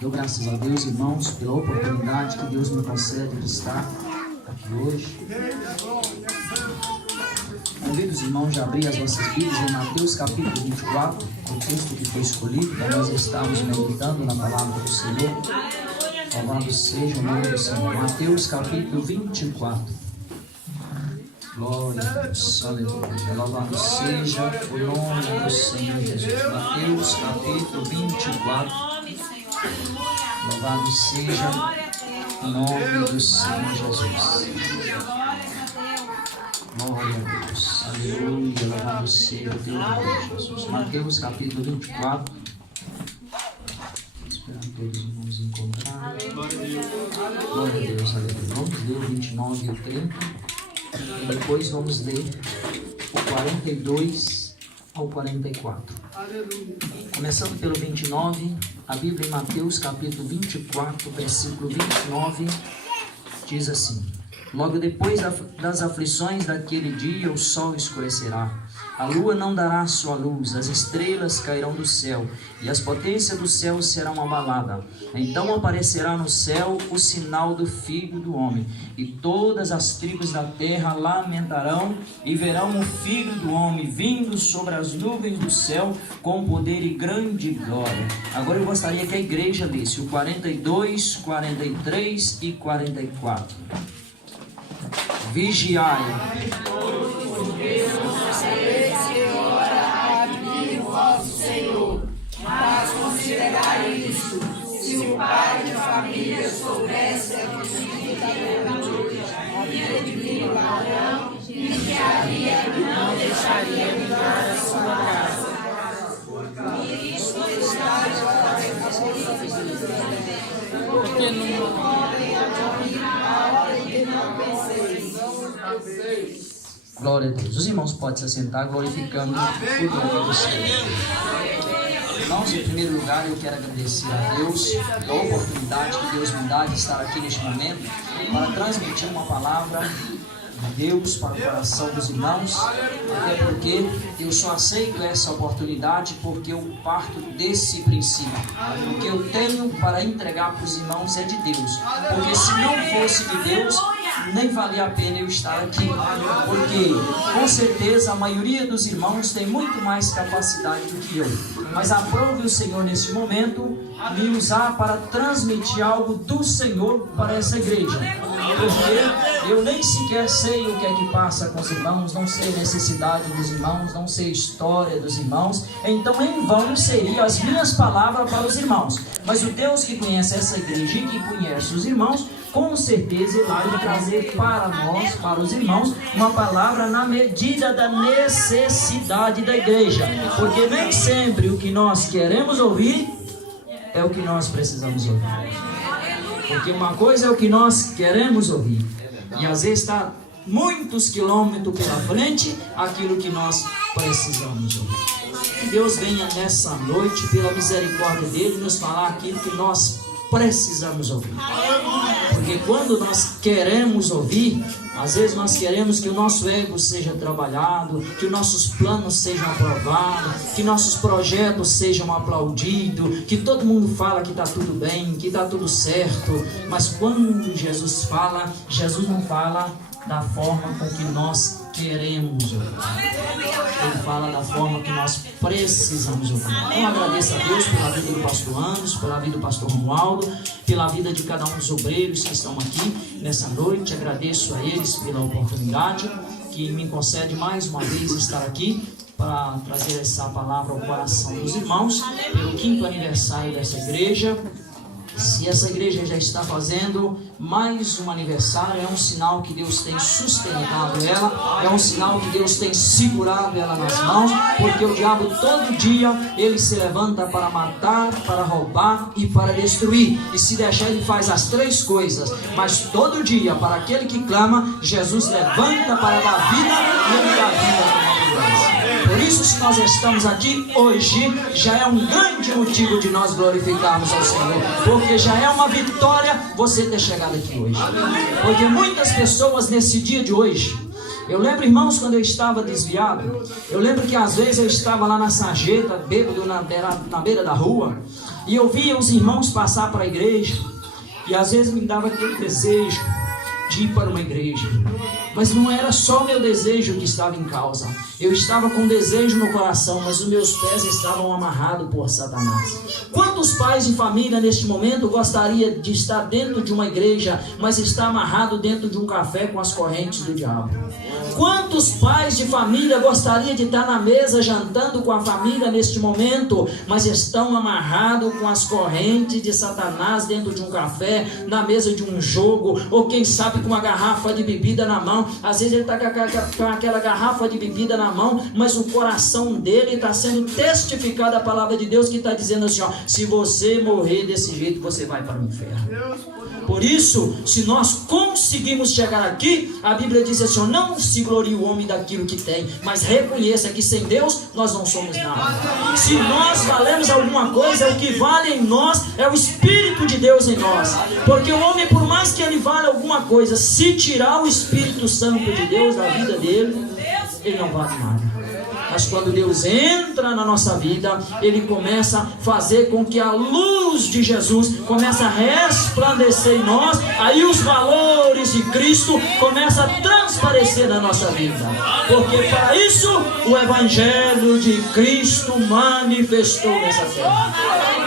Dou graças a Deus, irmãos, pela oportunidade que Deus me concede de estar aqui hoje. Convido os irmãos a abrir as vossas Bíblias em Mateus capítulo 24, o texto que foi escolhido para nós estarmos meditando na palavra do Senhor. Louvado seja o nome do Senhor. Mateus capítulo 24. Glória a Deus, aleluia. Louvado seja o nome do Senhor Jesus. Mateus capítulo 24. Louvado seja o nome do Senhor Jesus. Glória a Deus, aleluia. Louvado seja o teu nome, Jesus. Mateus capítulo 24. Esperando todos os irmãos encontrarem. Glória a Deus, aleluia. Vamos ler o 29 e o 30. E depois vamos ler o 42 ao 44. Começando pelo 29, a Bíblia em Mateus capítulo 24, versículo 29, diz assim: Logo depois das aflições daquele dia, o sol escurecerá, a lua não dará sua luz, as estrelas cairão do céu, e as potências do céu serão abaladas. Então aparecerá no céu o sinal do Filho do Homem, e todas as tribos da terra lamentarão, e verão o Filho do Homem vindo sobre as nuvens do céu, com poder e grande glória. Agora eu gostaria que a igreja lesse o 42, 43 e 44. Vigiai. Mas considerai isto: se o pai de família soubesse a vida de vinho ladrão, vigiaria e não deixaria entrar na sua casa. E isto está porque não podem adormir a hora em que não penseis. Glória a Deus. Os irmãos podem se assentar glorificando o nome do Senhor. Irmãos, em primeiro lugar, eu quero agradecer a Deus pela oportunidade que Deus me dá de estar aqui neste momento para transmitir uma palavra de Deus para o coração dos irmãos, até porque eu só aceito essa oportunidade porque eu parto desse princípio. O que eu tenho para entregar para os irmãos é de Deus, porque se não fosse de Deus, nem valia a pena eu estar aqui, porque com certeza a maioria dos irmãos tem muito mais capacidade do que eu, mas aprove o Senhor nesse momento me usar para transmitir algo do Senhor para essa igreja, porque eu nem sequer sei o que é que passa com os irmãos, não sei a necessidade dos irmãos, não sei a história dos irmãos, então em vão seriam as minhas palavras para os irmãos, mas o Deus que conhece essa igreja e que conhece os irmãos, com certeza Ele vai trazer para nós, para os irmãos, uma palavra na medida da necessidade da igreja, porque nem sempre o que nós queremos ouvir é o que nós precisamos ouvir, porque uma coisa é o que nós queremos ouvir, e às vezes está muitos quilômetros pela frente aquilo que nós precisamos ouvir. Que Deus venha nessa noite, pela misericórdia dEle, nos falar aquilo que nós precisamos ouvir, porque quando nós queremos ouvir, às vezes nós queremos que o nosso ego seja trabalhado, que os nossos planos sejam aprovados, que nossos projetos sejam aplaudidos, que todo mundo fala que está tudo bem, que está tudo certo, mas quando Jesus fala, Jesus não fala da forma com que nós queremos ouvir. Ele fala da forma que nós precisamos ouvir. Então agradeço a Deus pela vida do pastor Anderson, pela vida do pastor Romualdo, pela vida de cada um dos obreiros que estão aqui nessa noite. Agradeço a eles pela oportunidade que me concede mais uma vez estar aqui para trazer essa palavra ao coração dos irmãos, pelo 5º aniversário dessa igreja. Se essa igreja já está fazendo mais um aniversário, é um sinal que Deus tem sustentado ela, é um sinal que Deus tem segurado ela nas mãos, porque o diabo todo dia, ele se levanta para matar, para roubar e para destruir, e se deixar ele faz as três coisas, mas todo dia, para aquele que clama, Jesus levanta para dar vida e ele dá vida com abundância. Por isso, se nós estamos aqui hoje, já é um grande motivo de nós glorificarmos ao Senhor, porque já é uma vitória você ter chegado aqui hoje. Porque muitas pessoas nesse dia de hoje, eu lembro, irmãos, quando eu estava desviado, eu lembro que às vezes eu estava lá na sarjeta, bêbado na beira da rua, E eu via os irmãos passar para a igreja, e às vezes me dava aquele desejo de ir para uma igreja. Mas não era só meu desejo que estava em causa. Eu estava com desejo no coração, mas os meus pés estavam amarrados por Satanás. Quantos pais de família neste momento gostaria de estar dentro de uma igreja, mas está amarrado dentro de um café com as correntes do diabo? Quantos pais de família gostariam de estar na mesa jantando com a família neste momento, mas estão amarrados com as correntes de Satanás dentro de um café, na mesa de um jogo, ou quem sabe com uma garrafa de bebida na mão? Às vezes ele está com aquela garrafa de bebida na mão, mas o coração dele está sendo testificado a palavra de Deus, que está dizendo assim, ó, se você morrer desse jeito, você vai para o inferno. Por isso, se nós conseguimos chegar aqui, a Bíblia diz assim, ó, não se glorie o homem daquilo que tem, mas reconheça que sem Deus nós não somos nada. Se nós valemos alguma coisa, o que vale em nós é o Espírito de Deus em nós. Porque o homem, por mais que ele vale alguma coisa, se tirar o Espírito Santo de Deus da vida dele, ele não vale nada. Mas quando Deus entra na nossa vida, Ele começa a fazer com que a luz de Jesus comece a resplandecer em nós. Aí os valores de Cristo começam a transparecer na nossa vida. Porque para isso o Evangelho de Cristo manifestou nessa terra.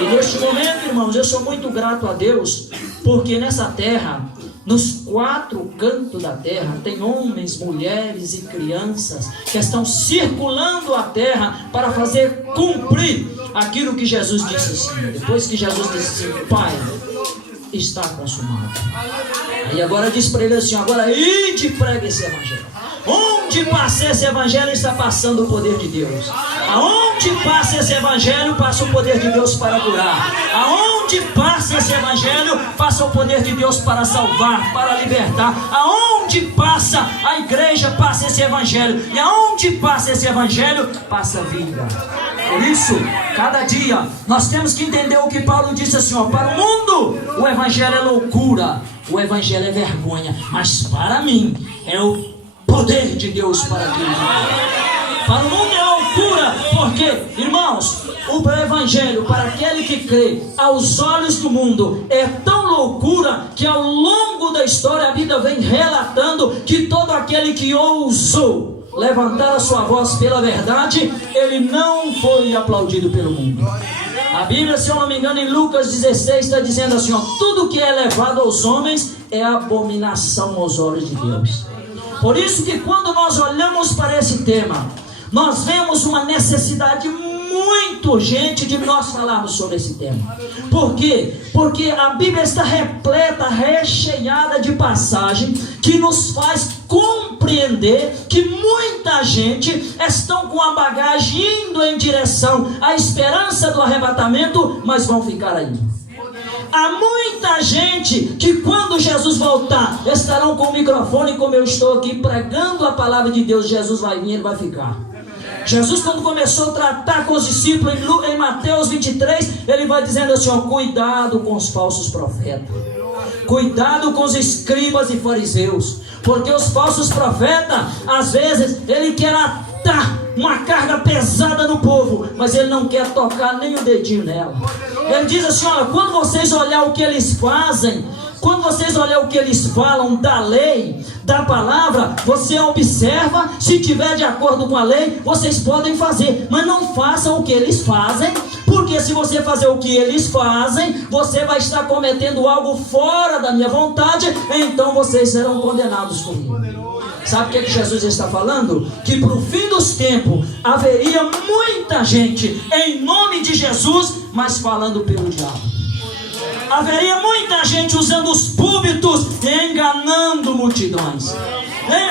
E neste momento, irmãos, eu sou muito grato a Deus, porque nessa terra, nos 4 cantos da terra, tem homens, mulheres e crianças que estão circulando a terra para fazer cumprir aquilo que Jesus disse assim. Depois que Jesus disse assim, Pai, está consumado. Aí agora diz para ele assim, agora ide e pregue esse evangelho. Onde passa esse evangelho está passando o poder de Deus. Aonde passa esse evangelho passa o poder de Deus para curar. Aonde passa esse evangelho passa o poder de Deus para salvar, para libertar. Aonde passa a igreja passa esse evangelho. E aonde passa esse evangelho passa vida. Por isso, cada dia nós temos que entender o que Paulo disse assim, ó, para o mundo o evangelho é loucura, o evangelho é vergonha, mas para mim é o poder de Deus para aquele que... Para o mundo é loucura, porque, irmãos, o evangelho para aquele que crê, aos olhos do mundo, é tão loucura que ao longo da história a Bíblia vem relatando que todo aquele que ousou levantar a sua voz pela verdade, ele não foi aplaudido pelo mundo. A Bíblia, se eu não me engano, em Lucas 16 está dizendo assim, ó, tudo que é levado aos homens é abominação aos olhos de Deus. Por isso que quando nós olhamos para esse tema, nós vemos uma necessidade muito urgente de nós falarmos sobre esse tema. Por quê? Porque a Bíblia está repleta, recheada de passagem que nos faz compreender que muita gente estão com a bagagem indo em direção à esperança do arrebatamento, mas vão ficar aí. Há muita gente que quando Jesus voltar, estarão com o microfone como eu estou aqui pregando a palavra de Deus. Jesus vai vir, ele vai ficar. Jesus, quando começou a tratar com os discípulos em Mateus 23, ele vai dizendo assim, ó, cuidado com os falsos profetas, cuidado com os escribas e fariseus, porque os falsos profetas, às vezes, ele quer atar uma carga pesada no povo, mas ele não quer tocar nem o dedinho nela. Ele diz assim, olha, quando vocês olhar o que eles fazem, quando vocês olhar o que eles falam da lei, da palavra, você observa, se tiver de acordo com a lei, vocês podem fazer, mas não façam o que eles fazem, porque se você fazer o que eles fazem, você vai estar cometendo algo fora da minha vontade, então vocês serão condenados comigo. Sabe o que Jesus está falando? Que para o fim dos tempos haveria muita gente em nome de Jesus, mas falando pelo diabo. Haveria muita gente usando os púlpitos e enganando multidões.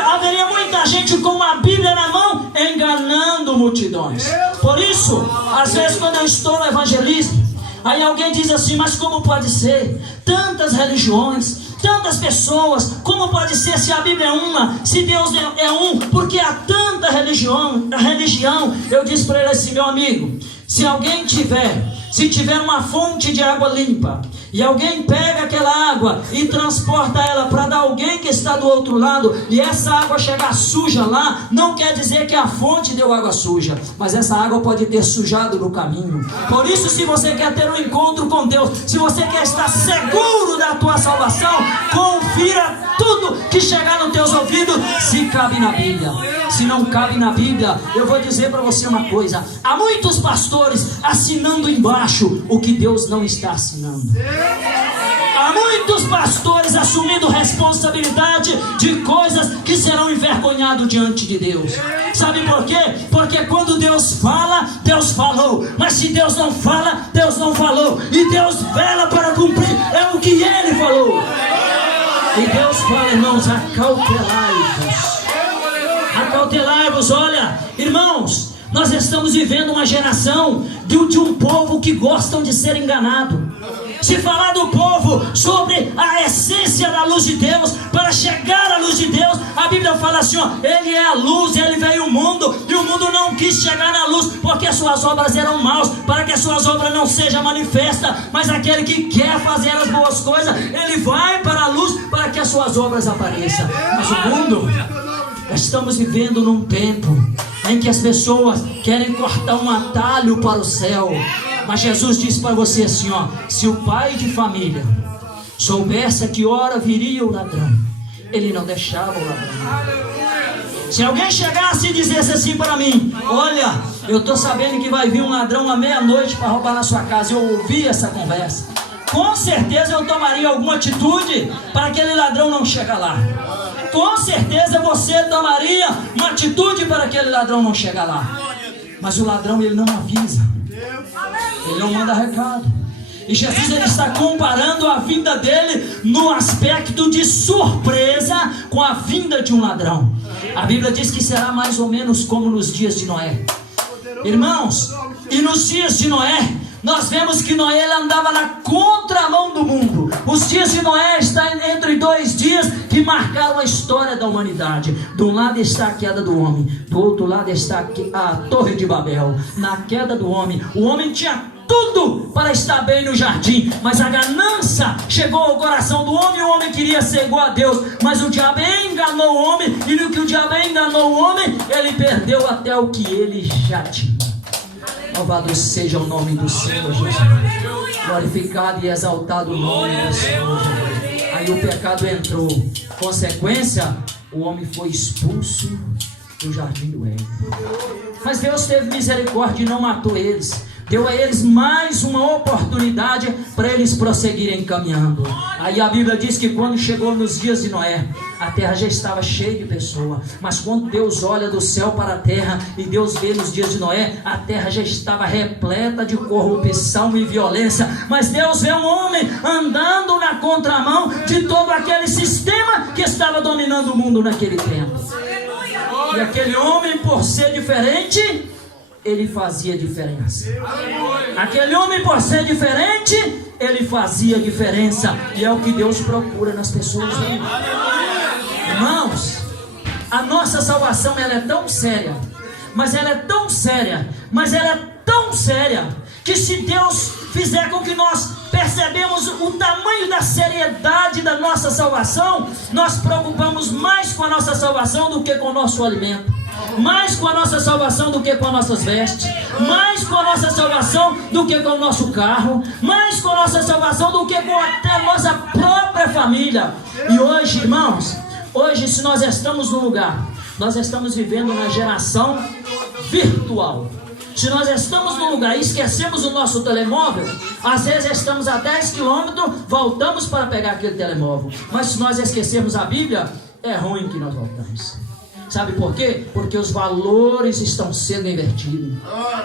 Haveria muita gente com a Bíblia na mão enganando multidões. Por isso, às vezes quando eu estou no evangelismo, aí alguém diz assim, mas como pode ser? Tantas religiões, tantas pessoas, como pode ser se a Bíblia é uma, se Deus é um, porque há tanta religião. Eu disse para ele assim, meu amigo, se alguém tiver Se tiver uma fonte de água limpa e alguém pega aquela água e transporta ela para dar alguém que está do outro lado, e essa água chegar suja lá, não quer dizer que a fonte deu água suja, mas essa água pode ter sujado no caminho. Por isso, se você quer ter um encontro com Deus, se você quer estar seguro da tua salvação, confira tudo que chegar nos teus ouvidos, se cabe na Bíblia. Se não cabe na Bíblia, eu vou dizer para você uma coisa: há muitos pastores assinando embaixo o que Deus não está assinando. Há muitos pastores assumindo responsabilidade de coisas que serão envergonhados diante de Deus. Sabe por quê? Porque quando Deus fala, Deus falou. Mas se Deus não fala, Deus não falou. E Deus vela para cumprir é o que Ele falou. E Deus fala, irmãos, acautelai-vos. Acautelai-vos. Olha, irmãos, nós estamos vivendo uma geração de um povo que gostam de ser enganado. Se falar do povo sobre a essência da luz de Deus, para chegar à luz de Deus, a Bíblia fala assim, ó, Ele é a luz, Ele veio ao mundo, e o mundo não quis chegar na luz, porque as suas obras eram maus, para que as suas obras não sejam manifestas. Mas aquele que quer fazer as boas coisas, ele vai para a luz, para que as suas obras apareçam. Mas o mundo, estamos vivendo num tempo em que as pessoas querem cortar um atalho para o céu. Mas Jesus disse para você assim, ó, se o pai de família soubesse a que hora viria o ladrão, ele não deixava o ladrão. Se alguém chegasse e dissesse assim para mim, olha, eu estou sabendo que vai vir um ladrão à meia-noite para roubar na sua casa, eu ouvi essa conversa, com certeza eu tomaria alguma atitude para aquele ladrão não chegar lá. Com certeza você tomaria uma atitude para aquele ladrão não chegar lá. Mas o ladrão, ele não avisa, ele não manda recado. E Jesus, ele está comparando a vinda dele no aspecto de surpresa com a vinda de um ladrão. A Bíblia diz que será mais ou menos como nos dias de Noé. Irmãos, e nos dias de Noé, nós vemos que Noé, ele andava na contramão do mundo. Os dias de Noé estão entre dois dias que marcaram a história da humanidade. De um lado está a queda do homem, do outro lado está a Torre de Babel. Na queda do homem, o homem tinha tudo para estar bem no jardim, mas a ganância chegou ao coração do homem, e o homem queria ser igual a Deus, mas o diabo enganou o homem, e no que o diabo enganou o homem, ele perdeu até o que ele já tinha. Louvado seja o nome do Senhor Jesus. Glorificado e exaltado o nome do Senhor Jesus. Aí o pecado entrou. Consequência, o homem foi expulso do jardim do Éden. Mas Deus teve misericórdia e não matou eles. Deu a eles mais uma oportunidade para eles prosseguirem caminhando. Aí a Bíblia diz que quando chegou nos dias de Noé, a terra já estava cheia de pessoas. Mas quando Deus olha do céu para a terra e Deus vê nos dias de Noé, a terra já estava repleta de corrupção e violência. Mas Deus vê um homem andando na contramão de todo aquele sistema que estava dominando o mundo naquele tempo. E aquele homem, por ser diferente, ele fazia diferença. Aquele homem, por ser diferente, ele fazia diferença. E é o que Deus procura nas pessoas. Irmãos, a nossa salvação, ela é tão séria, mas ela é tão séria, que se Deus fizer com que nós percebemos o tamanho da seriedade da nossa salvação, nós preocupamos mais com a nossa salvação do que com o nosso alimento, mais com a nossa salvação do que com as nossas vestes, mais com a nossa salvação do que com o nosso carro, mais com a nossa salvação do que com até a nossa própria família. E hoje, irmãos, hoje, se nós estamos num lugar, nós estamos vivendo uma geração virtual. Se nós estamos num lugar e esquecemos o nosso telemóvel, às vezes estamos a 10 quilômetros, voltamos para pegar aquele telemóvel. Mas se nós esquecermos a Bíblia, é ruim que nós voltamos. Sabe por quê? Porque os valores estão sendo invertidos.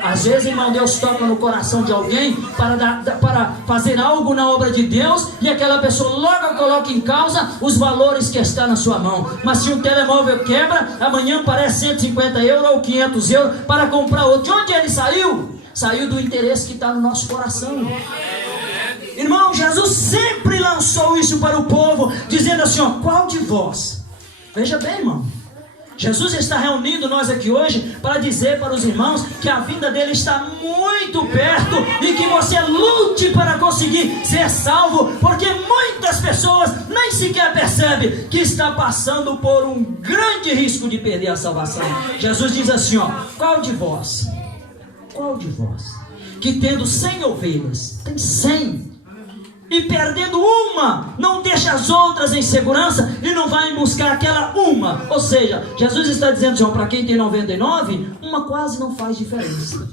Às vezes, irmão, Deus toca no coração de alguém para fazer algo na obra de Deus, e aquela pessoa logo coloca em causa os valores que estão na sua mão. Mas se um telemóvel quebra, amanhã aparece 150 euros ou 500 euros para comprar outro. De onde ele saiu? Saiu do interesse que está no nosso coração. Irmão, Jesus sempre lançou isso para o povo, dizendo assim, ó, qual de vós? Veja bem, irmão. Jesus está reunindo nós aqui hoje para dizer para os irmãos que a vinda dele está muito perto e que você lute para conseguir ser salvo, porque muitas pessoas nem sequer percebem que está passando por um grande risco de perder a salvação. Jesus diz assim, ó: qual de vós que tendo 100 ovelhas, tem 100, e perdendo uma, não deixa as outras em segurança e não vai buscar aquela uma? Ou seja, Jesus está dizendo assim, para quem tem 99, uma quase não faz diferença.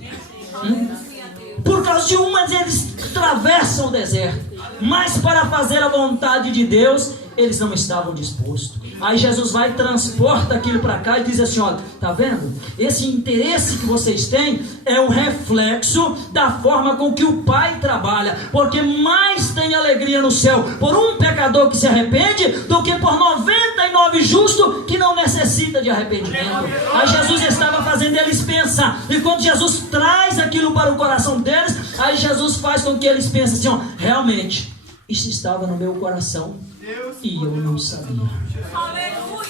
Por causa de uma, eles atravessam o deserto, mas para fazer a vontade de Deus, eles não estavam dispostos. Aí Jesus vai e transporta aquilo para cá e diz assim, olha, tá vendo? Esse interesse que vocês têm é um reflexo da forma com que o Pai trabalha, porque mais tem alegria no céu por um pecador que se arrepende do que por 99 justos que não necessita de arrependimento. Aí Jesus estava fazendo eles pensar, e quando Jesus traz aquilo para o coração deles, aí Jesus faz com que eles pensem assim, ó, realmente, isso estava no meu coração e eu não sabia.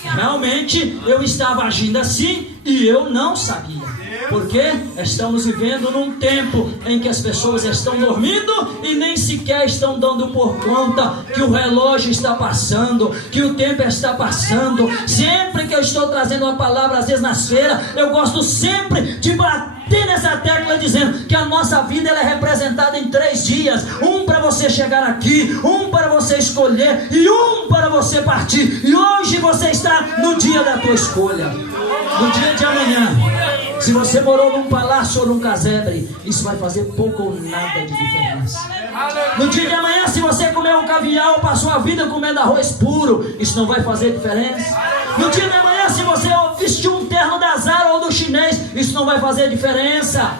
Realmente eu estava agindo assim e eu não sabia. Porque estamos vivendo num tempo em que as pessoas estão dormindo e nem sequer estão dando por conta que o relógio está passando, que o tempo está passando. Sempre que eu estou trazendo uma palavra, às vezes nas feiras, eu gosto sempre de bater nessa tecla dizendo que a nossa vida ela é representada em 3 dias. Um para você chegar aqui, um para você escolher e um para você partir. E hoje você está no dia da tua escolha, no dia de amanhã. Se você morou num palácio ou num casebre, isso vai fazer pouco ou nada de diferença. No dia de amanhã, se você comeu um caviar ou passou a vida comendo arroz puro, isso não vai fazer diferença. No dia de amanhã, se você vestiu um terno da Zara ou do chinês, isso não vai fazer diferença.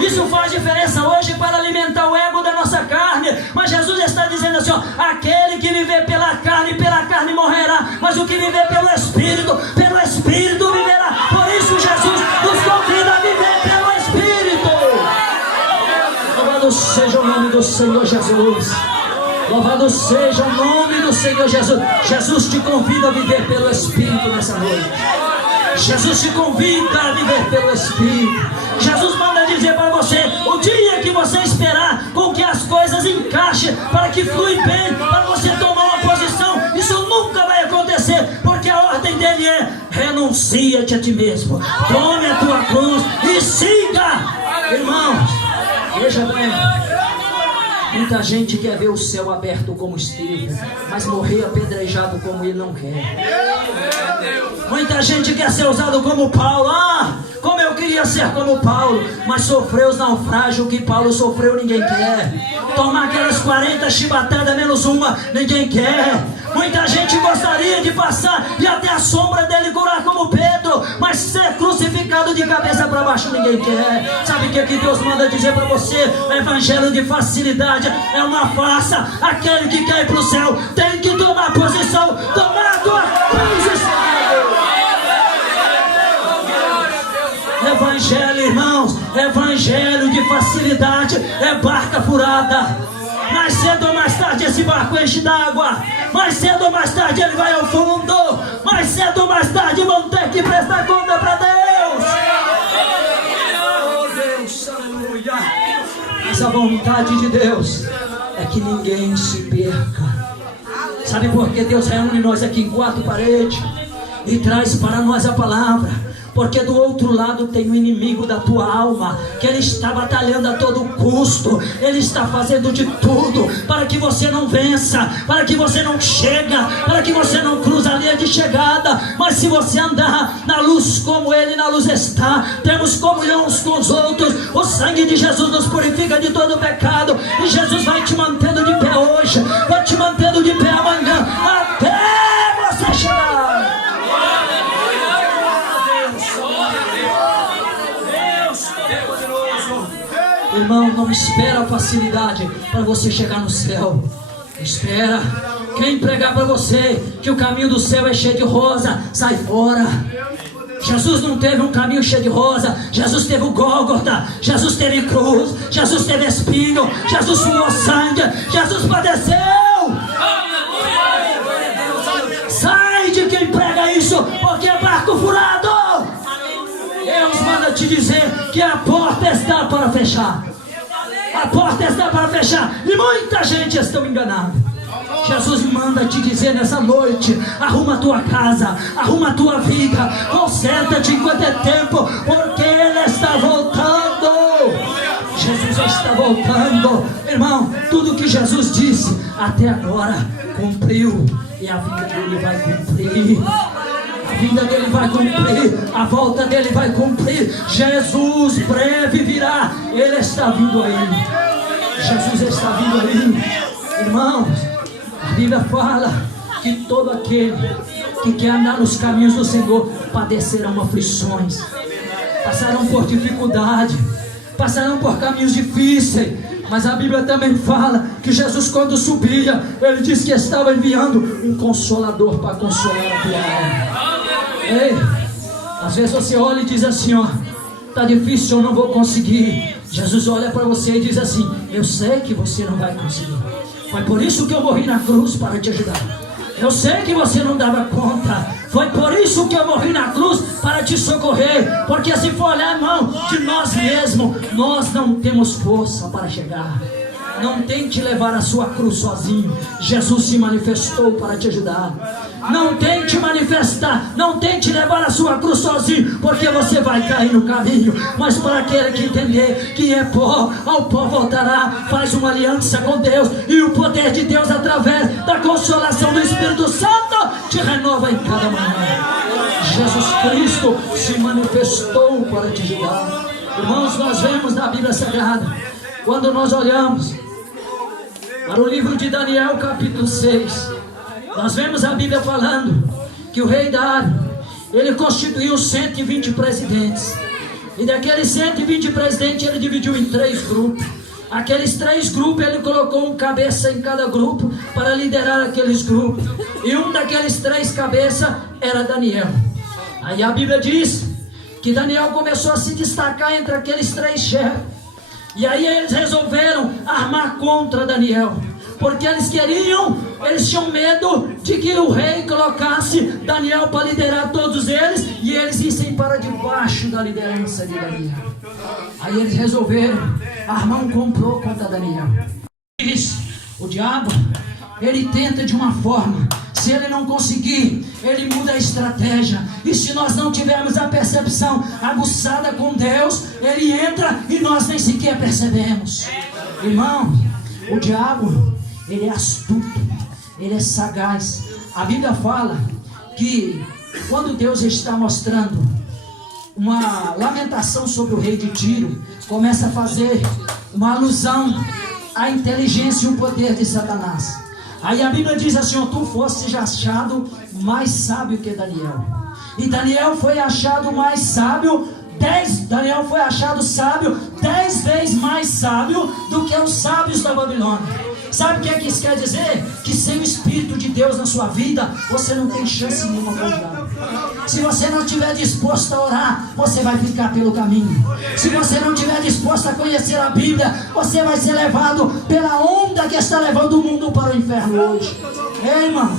Isso faz diferença hoje para alimentar o ego da nossa carne. Mas Jesus está dizendo assim, ó, aquele que viver pela carne morrerá, mas o que viver pelo Espírito viverá. Por isso Jesus nos convida a viver pelo Espírito. Louvado seja o nome do Senhor Jesus. Louvado seja o nome do Senhor Jesus. Jesus te convida a viver pelo Espírito nessa noite. Jesus te convida a viver pelo Espírito. Jesus manda dizer para você, o dia que você esperar com que as coisas encaixem, para que flui bem, para você tomar uma posição, isso nunca vai acontecer, porque a ordem dele é: renuncia-te a ti mesmo, tome a tua cruz e siga. Irmãos, veja bem, muita gente quer ver o céu aberto como Estevão, mas morrer apedrejado como ele não quer. Muita gente quer ser usado como Paulo. Como eu queria ser como Paulo, mas sofreu os naufrágios que Paulo sofreu, ninguém quer. Tomar aquelas 40 chibatadas menos uma, ninguém quer. Muita gente gostaria de passar e até a sombra dele curar como Pedro, mas ser crucificado de cabeça para baixo ninguém quer. Sabe o que Deus manda dizer para você? O evangelho de facilidade é uma farsa. Aquele que quer ir para o céu tem que tomar posição, tomar a tua posição. Evangelho, irmãos, evangelho de facilidade é barca furada. Mais cedo ou mais tarde esse barco enche d'água. Mais cedo ou mais tarde ele vai ao fundo. Mais cedo ou mais tarde vão ter que prestar conta para Deus. Oh Deus, aleluia. Mas a vontade de Deus é que ninguém se perca. Sabe por que Deus reúne nós aqui em 4 paredes e traz para nós a palavra? Porque do outro lado tem o inimigo da tua alma, que ele está batalhando a todo custo. Ele está fazendo de tudo para que você não vença, para que você não chega, para que você não cruza a linha de chegada. Mas se você andar na luz como ele na luz está, temos comunhão uns com os outros. O sangue de Jesus nos purifica de todo pecado. E Jesus vai te mantendo de pé hoje, vai te mantendo de pé amanhã, até você chegar. Irmão, não espera a facilidade para você chegar no céu. Espera. Quem pregar para você que o caminho do céu é cheio de rosa, sai fora. Jesus não teve um caminho cheio de rosa. Jesus teve o Gólgota, Jesus teve cruz, Jesus teve espinho, Jesus suou sangue, Jesus padeceu. Sai de quem prega isso, porque é barco furado. manda te dizer que a porta está para fechar. A porta está para fechar. E muita gente está enganada. Jesus manda te dizer nessa noite: arruma a tua casa, arruma a tua vida, conserta-te enquanto é tempo, porque Ele está voltando. Jesus está voltando. Irmão, tudo que Jesus disse até agora cumpriu, e a vida dele vai cumprir. A vida dele vai cumprir, a volta dele vai cumprir. Jesus breve virá. Ele está vindo aí. Jesus está vindo aí. Irmãos, a Bíblia fala que todo aquele que quer andar nos caminhos do Senhor padecerão aflições, passarão por dificuldade, passarão por caminhos difíceis. Mas a Bíblia também fala que Jesus, quando subia, Ele disse que estava enviando um consolador para consolar a tua alma. Ei, às vezes você olha e diz assim: ó, tá difícil, eu não vou conseguir. Jesus olha para você e diz assim: eu sei que você não vai conseguir. Foi por isso que eu morri na cruz, para te ajudar. Eu sei que você não dava conta. Foi por isso que eu morri na cruz, para te socorrer. Porque se for olhar, irmão, de nós mesmos, nós não temos força para chegar. Não tente levar a sua cruz sozinho. Jesus se manifestou para te ajudar. Não tente manifestar, não tente levar a sua cruz sozinho, porque você vai cair no caminho. Mas para aquele que entender que é pó, ao pó voltará, faz uma aliança com Deus, e o poder de Deus, através da consolação do Espírito Santo, te renova em cada manhã. Jesus Cristo se manifestou para te ajudar. Irmãos, nós vemos na Bíblia Sagrada, quando nós olhamos para o livro de Daniel, capítulo 6, nós vemos a Bíblia falando que o rei Dário, ele constituiu 120 presidentes. E daqueles 120 presidentes, ele dividiu em 3 grupos. Aqueles 3 grupos, ele colocou um cabeça em cada grupo para liderar aqueles grupos. E um daqueles 3 cabeças era Daniel. Aí a Bíblia diz que Daniel começou a se destacar entre aqueles 3 chefes. E aí eles resolveram armar contra Daniel, porque eles tinham medo de que o rei colocasse Daniel para liderar todos eles, e eles issem para debaixo da liderança de Daniel. Aí eles resolveram armar um complô contra Daniel. O diabo, ele tenta de uma forma. Se ele não conseguir, ele muda a estratégia. E se nós não tivermos a percepção aguçada com Deus, ele entra e nós nem sequer percebemos. Irmão, o diabo, ele é astuto, ele é sagaz. A Bíblia fala que quando Deus está mostrando uma lamentação sobre o rei de Tiro, começa a fazer uma alusão à inteligência e o poder de Satanás. Aí a Bíblia diz assim: tu foste achado mais sábio que Daniel. E Daniel foi achado mais sábio, Daniel foi achado sábio 10 vezes mais sábio do que os sábios da Babilônia. Sabe o que isso quer dizer? Que sem o Espírito de Deus na sua vida, você não tem chance nenhuma para orar. Se você não estiver disposto a orar, você vai ficar pelo caminho. Se você não estiver disposto a conhecer a Bíblia, você vai ser levado pela onda que está levando o mundo para o inferno hoje. Ei, irmão,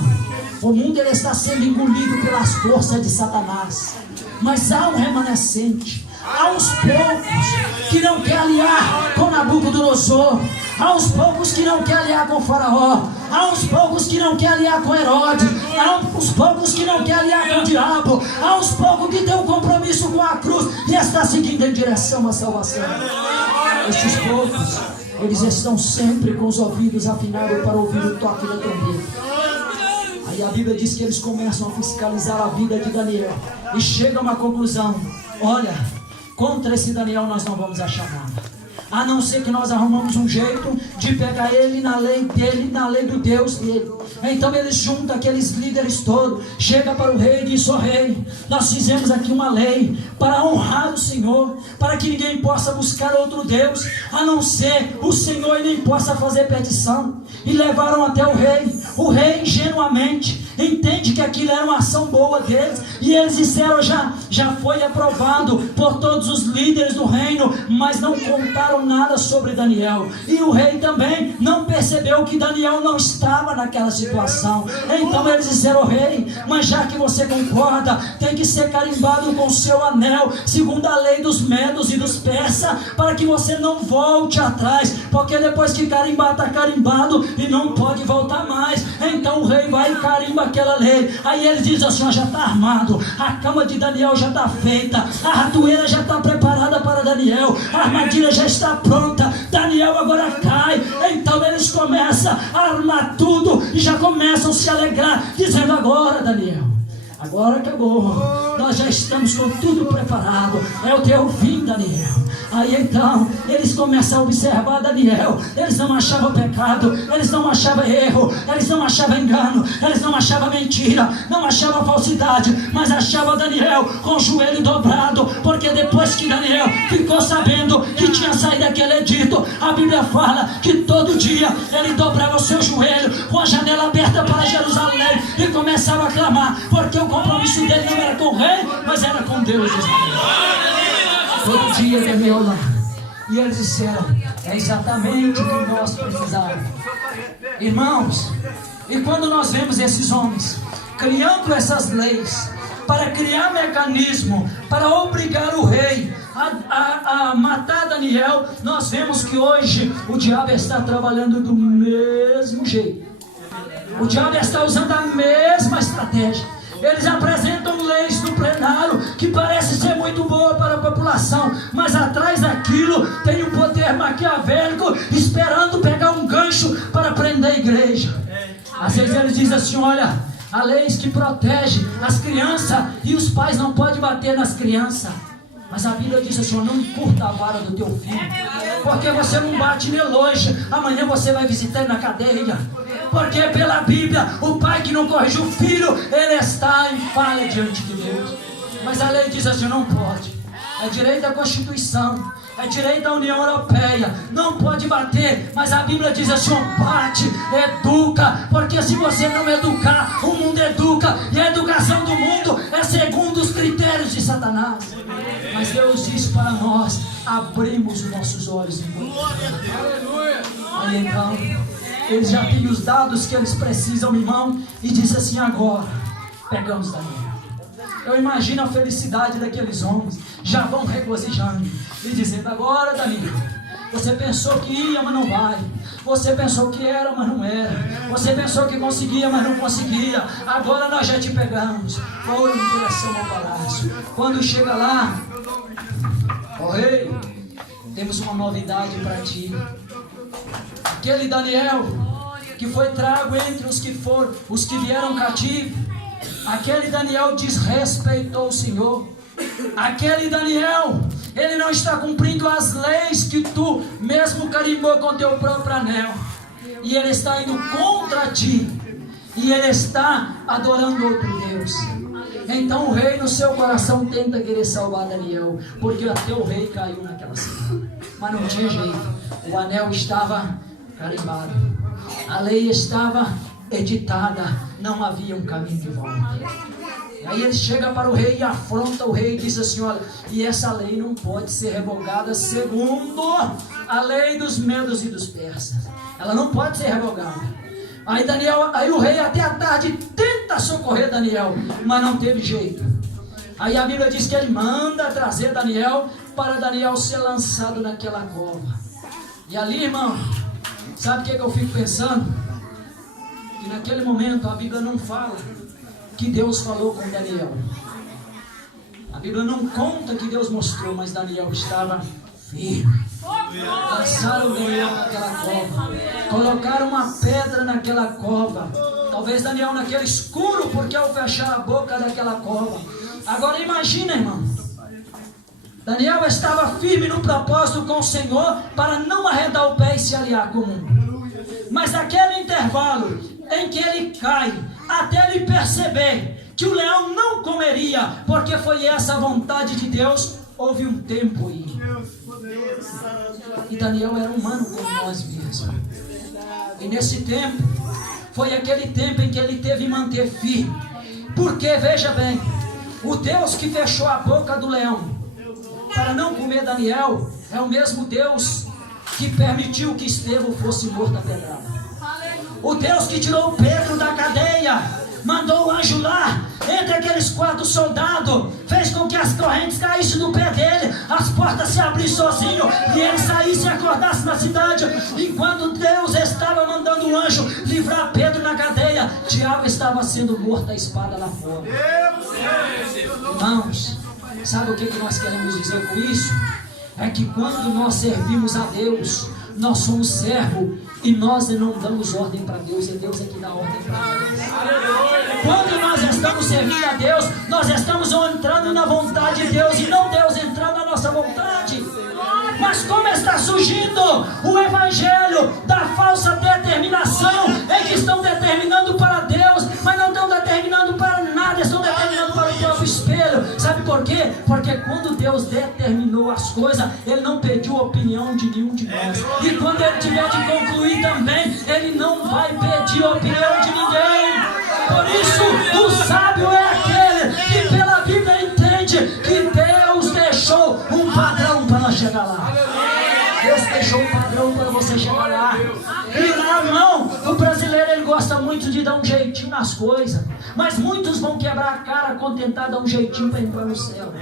o mundo ele está sendo engolido pelas forças de Satanás. Mas há um remanescente. Há uns poucos que não querem aliar com Nabucodonosor. Há uns poucos que não querem aliar com Faraó. Há uns poucos que não querem aliar com Herodes. Há uns poucos que não querem aliar com o diabo. Há uns poucos que têm um compromisso com a cruz e está seguindo em direção à salvação. Estes poucos, eles estão sempre com os ouvidos afinados para ouvir o toque da trombeta. Aí a Bíblia diz que eles começam a fiscalizar a vida de Daniel e chegam a uma conclusão: olha, contra esse Daniel nós não vamos achar nada, a não ser que nós arrumamos um jeito de pegar ele na lei dele, na lei do Deus dele. Então eles juntam aqueles líderes todos, chega para o rei e diz: ó rei, nós fizemos aqui uma lei para honrar o Senhor, para que ninguém possa buscar outro Deus, a não ser o Senhor, e nem possa fazer petição. E levaram até o rei ingenuamente entende que aquilo era uma ação boa deles, e eles disseram, já foi aprovado por todos os líderes do reino, mas não contaram nada sobre Daniel, e o rei também não percebeu que Daniel não estava naquela situação. Então eles disseram, rei, mas já que você concorda, tem que ser carimbado com o seu anel, segundo a lei dos medos e dos persas, para que você não volte atrás, porque depois que carimbar, está carimbado e não pode voltar mais. Então o rei vai e carimba aquela lei. Aí ele diz assim, já está armado, a cama de Daniel já está feita, a ratoeira já está preparada para Daniel, a armadilha já está pronta, Daniel agora cai. Então eles começam a armar tudo e já começam a se alegrar, dizendo, agora Daniel, agora acabou, nós já estamos com tudo preparado, é o teu fim, Daniel. Aí então eles começam a observar Daniel, eles não achavam pecado, eles não achavam erro, eles não achavam engano, eles não achavam mentira, não achavam falsidade, mas achavam Daniel com o joelho dobrado, porque depois que Daniel ficou sabendo que tinha saído aquele edito, a Bíblia fala que todo dia ele dobrava o seu joelho com a janela aberta para Jerusalém e começava a clamar, porque o compromisso dele não era com o rei, mas era com Deus de Israel. Todo dia gemeu lá. E eles disseram, é exatamente o que nós precisávamos. Irmãos, e quando nós vemos esses homens criando essas leis, para criar mecanismo, para obrigar o rei a matar Daniel, nós vemos que hoje o diabo está trabalhando do mesmo jeito. O diabo está usando a mesma estratégia. Eles apresentam leis no plenário que parece ser muito boa para a população, mas atrás daquilo tem um poder maquiavélico esperando pegar um gancho para prender a igreja. Às vezes eles dizem assim, olha, há leis que protegem as crianças e os pais não podem bater nas crianças. Mas a Bíblia diz assim, não encurta a vara do teu filho, porque você não bate nele hoje, amanhã você vai visitar ele na cadeia. Porque pela Bíblia, o pai que não corrige o filho, ele está em falha diante de Deus. Mas a lei diz assim, não pode. É direito da Constituição, é direito da União Europeia, não pode bater. Mas a Bíblia diz assim, bate, educa, porque se você não educar, o mundo educa, e a educação do mundo é segundo os critérios de Satanás. Mas Deus diz para nós, abrimos os nossos olhos em Deus. Aí então, eles já têm os dados que eles precisam, irmão, e diz assim, agora, pegamos Daniel. Eu imagino a felicidade daqueles homens, já vão regozijando, e dizendo, agora Daniel, você pensou que ia, mas não vai. Você pensou que era, mas não era. Você pensou que conseguia, mas não conseguia. Agora nós já te pegamos. Foram em direção ao palácio. Quando chega lá, ó rei, temos uma novidade para ti. Aquele Daniel que foi trago entre os que vieram cativos, aquele Daniel desrespeitou o Senhor. Aquele Daniel, ele não está cumprindo as leis que tu mesmo carimbou com teu próprio anel, e ele está indo contra ti, e ele está adorando outro Deus. Então o rei no seu coração tenta querer salvar Daniel, porque até o rei caiu naquela cena, mas não tinha jeito. O anel estava carimbado, a lei estava editada, não havia um caminho de volta. Aí ele chega para o rei e afronta o rei e diz assim, olha, e essa lei não pode ser revogada segundo a lei dos medos e dos persas. Ela não pode ser revogada. Aí o rei até a tarde tenta socorrer Daniel, mas não teve jeito. Aí a Bíblia diz que ele manda trazer Daniel, para Daniel ser lançado naquela cova. E ali, irmão, sabe o que eu fico pensando? Que naquele momento a Bíblia não fala que Deus falou com Daniel. A Bíblia não conta que Deus mostrou, mas Daniel estava firme. Lançaram Daniel naquela cova, colocaram uma pedra naquela cova, talvez Daniel naquele escuro, porque ao fechar a boca daquela cova. Agora imagina, irmão, Daniel estava firme no propósito com o Senhor, para não arredar o pé e se aliar com o mundo. Mas naquele intervalo em que ele cai, até ele perceber que o leão não comeria, porque foi essa a vontade de Deus, houve um tempo aí. E Daniel era humano como nós mesmos. E nesse tempo, foi aquele tempo em que ele teve que manter firme. Porque, veja bem, o Deus que fechou a boca do leão para não comer Daniel é o mesmo Deus que permitiu que Estevão fosse morto a pedrada. O Deus que tirou Pedro da cadeia, mandou o anjo lá, entre aqueles 4 soldados, fez com que as correntes caíssem no pé dele, as portas se abrissem sozinho, e ele saísse e acordasse na cidade. Enquanto Deus estava mandando o anjo livrar Pedro da cadeia, Tiago estava sendo morto a espada lá fora. Irmãos, sabe o que nós queremos dizer com isso? É que quando nós servimos a Deus, nós somos servos e nós não damos ordem para Deus, é Deus que dá ordem para nós. Quando nós estamos servindo a Deus, nós estamos entrando na vontade de Deus e não Deus entrando na nossa vontade. Mas como está surgindo o evangelho da falsa determinação, em que estão determinando para Deus, mas não estão determinando para nada, estão determinando para o próprio espelho. Sabe por quê? Porque quando Deus determinou as coisas, Ele não pediu a opinião de nenhum de nós. E quando Ele tiver de concluir também, Ele não vai pedir a opinião de ninguém. Por isso, o sábio é aquele que pela Bíblia entende que Deus deixou um padrão para nós chegar lá. Deus deixou um padrão para você chegar lá. E lá não, o brasileiro ele gosta muito de dar um jeitinho nas coisas. Mas muitos vão quebrar a cara, contentar dar um jeitinho para entrar no céu.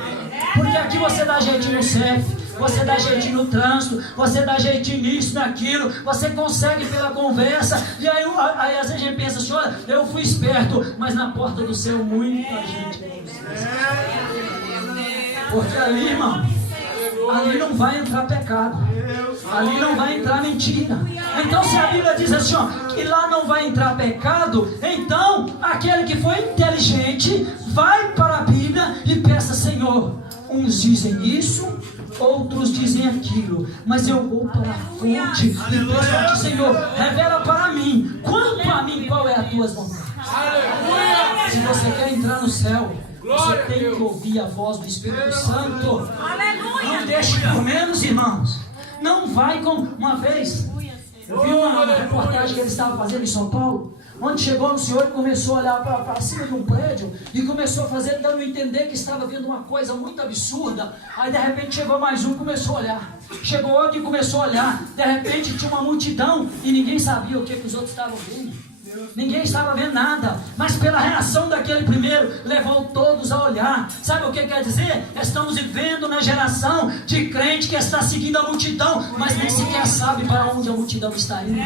Porque aqui você dá jeitinho no CEF, você dá jeitinho no trânsito, você dá jeitinho nisso, naquilo, você consegue pela conversa. E aí às vezes a gente pensa assim, olha, eu fui esperto, mas na porta do céu muita gente não precisa. Porque ali, irmão, ali não vai entrar pecado, ali não vai entrar mentira. Então se a Bíblia diz assim, ó, que lá não vai entrar pecado, então aquele que foi inteligente vai para a Bíblia e peça, Senhor, uns dizem isso, outros dizem aquilo, mas eu vou para a fonte e peço a Ti, Senhor, revela para mim, quanto a mim, qual é a Tua vontade. Se você quer entrar no céu, você tem que ouvir a voz do Espírito Santo. Não deixe por menos, irmãos. Não vai como uma vez. Eu vi uma reportagem que ele estava fazendo em São Paulo, onde chegou um senhor e começou a olhar para cima de um prédio e começou a fazer, dando a entender que estava vendo uma coisa muito absurda. Aí de repente chegou mais um e começou a olhar. Chegou outro e começou a olhar. De repente tinha uma multidão e ninguém sabia o que os outros estavam vendo. Ninguém estava vendo nada, mas pela reação daquele primeiro, levou todos a olhar. Sabe o que quer dizer? Estamos vivendo na geração de crente que está seguindo a multidão, mas nem sequer sabe para onde a multidão está indo.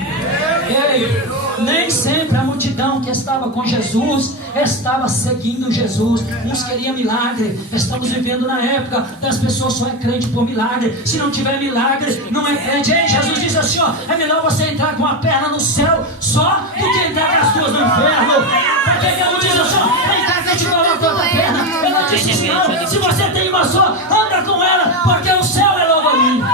Ei, nem sempre a multidão que estava com Jesus estava seguindo Jesus. Uns queriam milagre. Estamos vivendo na época das pessoas só é crente por milagre. Se não tiver milagre, não é crente. Ei, Jesus disse assim, ó, é melhor você entrar com a perna no céu só do que entrar as duas no inferno. Porque ele não diz assim, vem cá que eu te coloco a outra perna. Ele não disse assim, não, se você tem uma só, anda com ela, porque o céu é logo ali.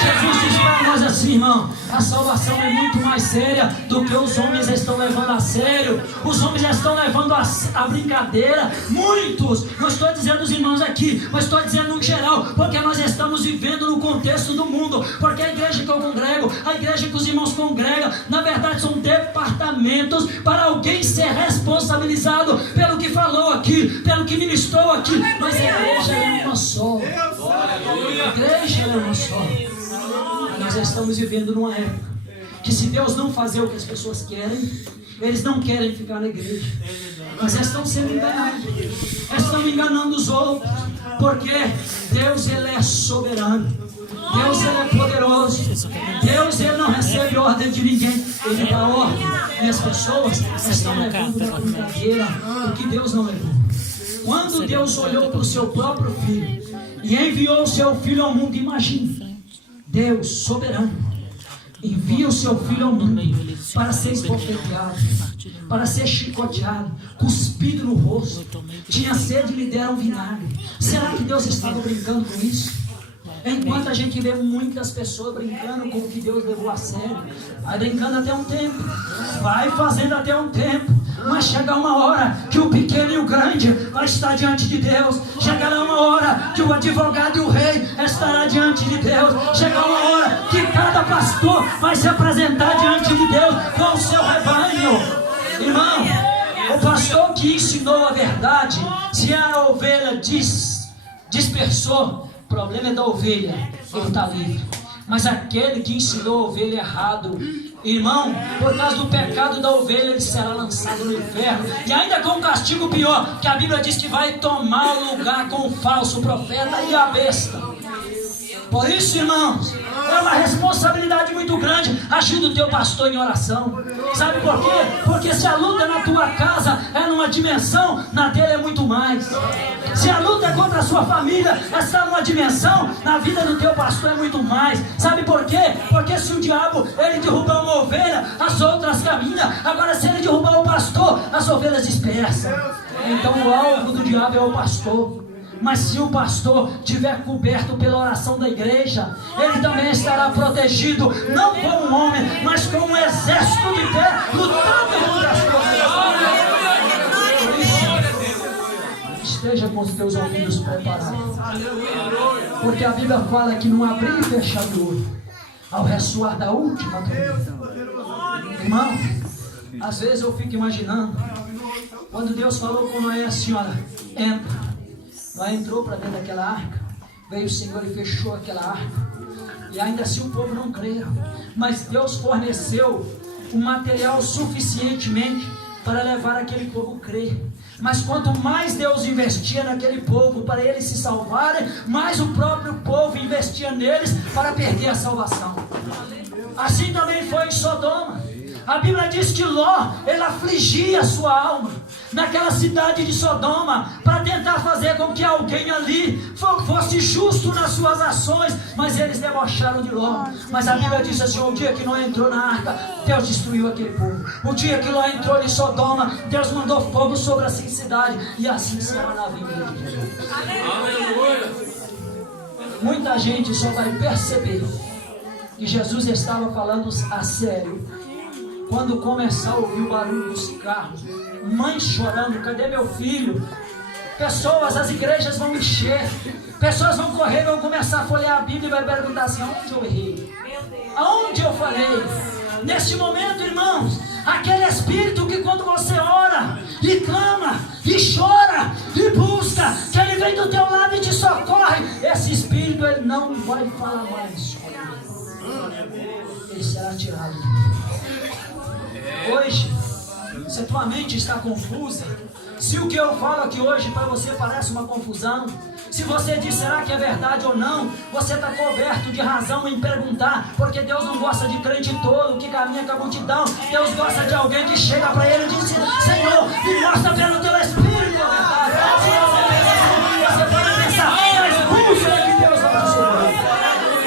Jesus disse para nós assim, irmão, a salvação é muito mais séria do que os homens estão levando a sério. Os homens estão levando a brincadeira. Muitos, não estou dizendo os irmãos aqui, mas estou dizendo no geral, porque nós estamos vivendo no contexto do mundo. Porque a igreja que eu congrego, a igreja que os irmãos congregam, na verdade são departamentos para alguém ser responsabilizado pelo que falou aqui, pelo que ministrou aqui. Mas a igreja é uma só. A igreja é uma só. Nós estamos vivendo numa época que, se Deus não fazer o que as pessoas querem, eles não querem ficar na igreja. Mas estão sendo enganados, estão enganando os outros, porque Deus ele é soberano, Deus ele é poderoso, Deus ele não recebe ordem de ninguém, ele dá ordem, e as pessoas estão levando para a brincadeira o que Deus não levou. Quando Deus olhou para o seu próprio filho e enviou o seu filho ao mundo, imagine, Deus soberano envia o seu filho ao mundo para ser esbofeteado, para ser chicoteado, cuspido no rosto, tinha sede e lhe deram vinagre. Será que Deus estava brincando com isso? Enquanto a gente vê muitas pessoas brincando com o que Deus levou a sério, vai brincando até um tempo, vai fazendo até um tempo, mas chega uma hora que o pequeno e o grande vai estar diante de Deus. Chegará uma hora que o advogado e o rei estará diante de Deus. Chegará uma hora que cada pastor vai se apresentar diante de Deus com o seu rebanho. ensinou a verdade, se a ovelha dispersou, o problema é da ovelha, ele está livre. Mas aquele que ensinou a ovelha errado, irmão, por causa do pecado da ovelha, ele será lançado no inferno, e ainda com um castigo pior, que a Bíblia diz que vai tomar lugar com o falso profeta e a besta. Por isso, irmãos, é uma responsabilidade muito grande. Ajuda o teu pastor em oração. Sabe por quê? Porque se a luta na tua casa é numa dimensão, na dele é muito mais. Se a luta é contra a sua família está numa dimensão, na vida do teu pastor é muito mais. Sabe por quê? Porque se o diabo ele derrubar uma ovelha, as outras caminham. Agora se ele derrubar o pastor, as ovelhas dispersam. Então o alvo do diabo é o pastor. Mas se o pastor estiver coberto pela oração da igreja, ele também estará protegido, não como um homem, mas como um exército de pé, lutando contra as coisas. Esteja com os teus ouvidos preparados, porque a Bíblia fala que não abrir e fechar do olho, ao ressoar da última trombeta. Irmão, às vezes eu fico imaginando, quando Deus falou com Noé assim, olha, entra. Noé entrou para dentro daquela arca, veio o Senhor e fechou aquela arca, e ainda assim o povo não creu, mas Deus forneceu o material suficientemente para levar aquele povo a crer. Mas quanto mais Deus investia naquele povo para eles se salvarem, mais o próprio povo investia neles para perder a salvação. Assim também foi em Sodoma. A Bíblia diz que Ló, ele afligia a sua alma naquela cidade de Sodoma, para tentar fazer com que alguém ali fosse justo nas suas ações, mas eles debocharam de Ló. Mas a Bíblia diz assim, o dia que Ló entrou na arca, Deus destruiu aquele povo. O dia que Ló entrou em Sodoma, Deus mandou fogo sobre a cidade, e assim será na vida de Jesus. Muita gente só vai perceber que Jesus estava falando a sério quando começar a ouvir o barulho dos carros, mãe chorando, cadê meu filho? Pessoas, as igrejas vão encher, pessoas vão correr, vão começar a folhear a Bíblia e vai perguntar assim, aonde eu errei? Aonde eu falei? Neste momento, irmãos, aquele espírito que quando você ora, e clama, e chora, e busca, que ele vem do teu lado e te socorre, esse espírito ele não vai falar mais, ele será tirado. Hoje, se a tua mente está confusa, se o que eu falo aqui hoje para você parece uma confusão, se você diz será que é verdade ou não, você está coberto de razão em perguntar, porque Deus não gosta de crente todo que caminha com a multidão. Deus gosta de alguém que chega para ele e diz, Senhor, me mostra pelo teu Espírito a verdade. Você pode pensar, mas busca que Deus vai te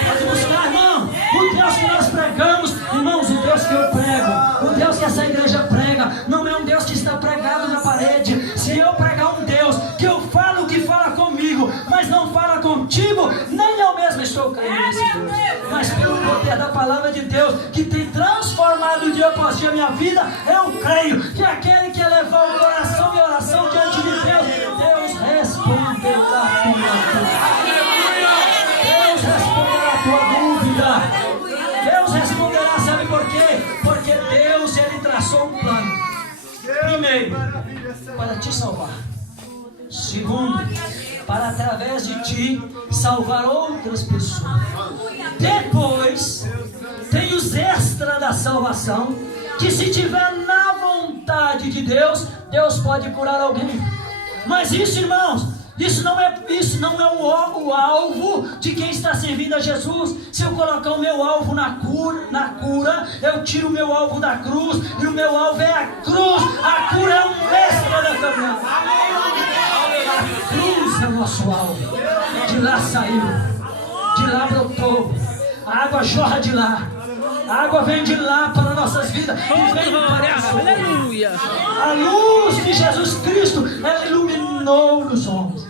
pode buscar, irmão, o Deus que nós pregamos, irmãos, o Deus que eu prego, o Deus que essa igreja prega, não é um Deus que está pregado na parede. Se eu pregar um Deus que eu falo que fala comigo, mas não fala contigo, nem eu mesmo estou crendo nesse Deus. Mas pelo poder da palavra de Deus, que tem transformado dia após dia a minha vida, eu creio que aquele que levar o coração e a oração diante de Deus, Deus responderá a tua dúvida. Deus responderá a tua dúvida. Deus responderá, sabe por quê? Porque Deus, ele traçou um plano. Primeiro, para te salvar. Segundo, para através de ti salvar outras pessoas. Depois, tem os extras da salvação, que se tiver na vontade de Deus, Deus pode curar alguém. Mas isso, irmãos, isso não é o alvo de quem está servindo a Jesus. Se eu colocar o meu alvo na cura, eu tiro o meu alvo da cruz, e o meu alvo é a cruz. A cura é um extra da caminhada. A cruz é o nosso alvo. De lá saiu, de lá brotou, a água jorra de lá. A água vem de lá para nossas vidas e vem para nós. Aleluia. A luz de Jesus Cristo, ela iluminou os homens.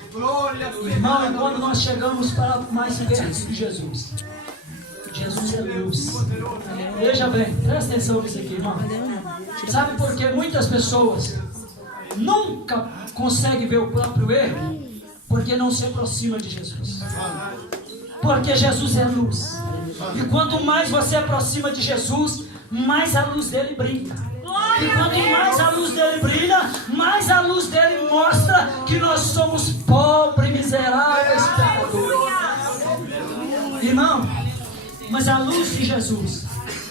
Irmão, é quando nós chegamos para mais perto de Jesus. Jesus é luz. Veja bem, presta atenção nisso aqui, irmão. Sabe por que muitas pessoas nunca conseguem ver o próprio erro? Porque não se aproxima de Jesus. Porque Jesus é luz. E quanto mais você aproxima de Jesus, mais a luz dele brilha. E quanto mais a luz dele brilha, mais a luz dele mostra que nós somos pobres, miseráveis, pecadores. Irmão, mas a luz de Jesus,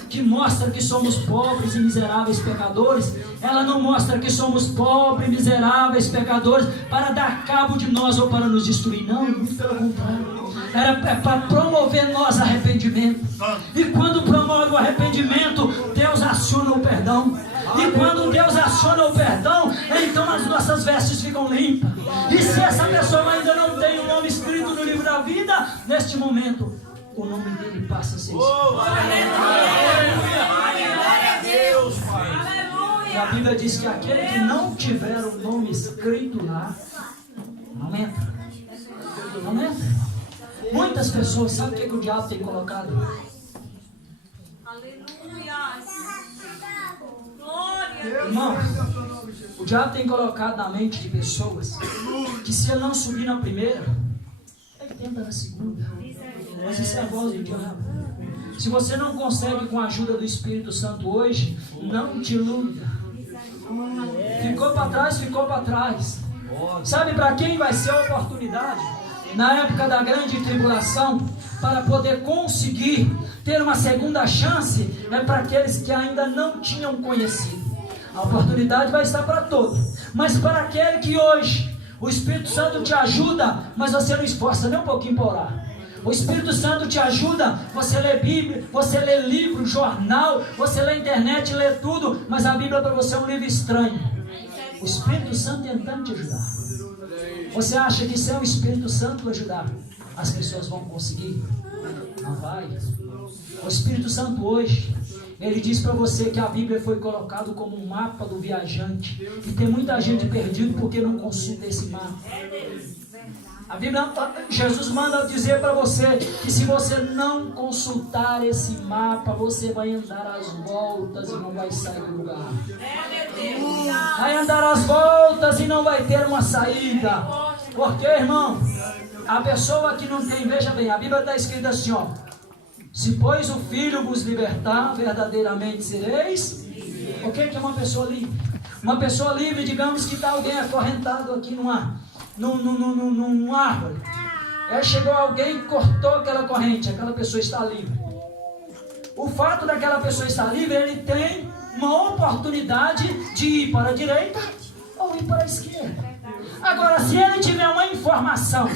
que mostra que somos pobres e miseráveis pecadores, ela não mostra que somos pobres, miseráveis pecadores para dar cabo de nós ou para nos destruir, não, muito pelo contrário. É para promover nós arrependimento. E quando promove o arrependimento, Deus aciona o perdão. E quando Deus aciona o perdão, então as nossas vestes ficam limpas. E se essa pessoa ainda não tem o nome escrito no livro da vida, neste momento o nome dele passa a ser escrito. E a Bíblia diz que aquele que não tiver o nome escrito lá, não entra. Não entra. Muitas pessoas, sabe o que o diabo tem colocado? Irmão, o diabo tem colocado na mente de pessoas que se ele não subir na primeira, ele tenta na segunda. Mas isso é a voz do diabo. Se você não consegue com a ajuda do Espírito Santo hoje, não te iluda. Ficou para trás, ficou para trás. Sabe para quem vai ser a oportunidade? Na época da grande tribulação, para poder conseguir ter uma segunda chance, é para aqueles que ainda não tinham conhecido. A oportunidade vai estar para todos, mas para aquele que hoje o Espírito Santo te ajuda, mas você não esforça nem um pouquinho para orar. O Espírito Santo te ajuda, você lê Bíblia, você lê livro, jornal, você lê internet, lê tudo, mas a Bíblia para você é um livro estranho. O Espírito Santo tentando te ajudar. Você acha que sem o Espírito Santo ajudar, as pessoas vão conseguir? Não vai. O Espírito Santo hoje, ele diz para você que a Bíblia foi colocada como um mapa do viajante. E tem muita gente perdida porque não consulta esse mapa. A Bíblia, Jesus manda dizer para você que se você não consultar esse mapa, você vai andar às voltas e não vai sair do lugar. Vai andar às voltas e não vai ter uma saída. Porque, irmão, a pessoa que não tem, veja bem, a Bíblia está escrita assim, ó: se pois o Filho vos libertar, verdadeiramente sereis. O que é uma pessoa livre? Uma pessoa livre, digamos que está alguém acorrentado aqui numa árvore. Aí chegou alguém e cortou aquela corrente, aquela pessoa está livre. O fato daquela pessoa estar livre, ele tem uma oportunidade de ir para a direita ou ir para a esquerda. Agora, se ele tiver uma informação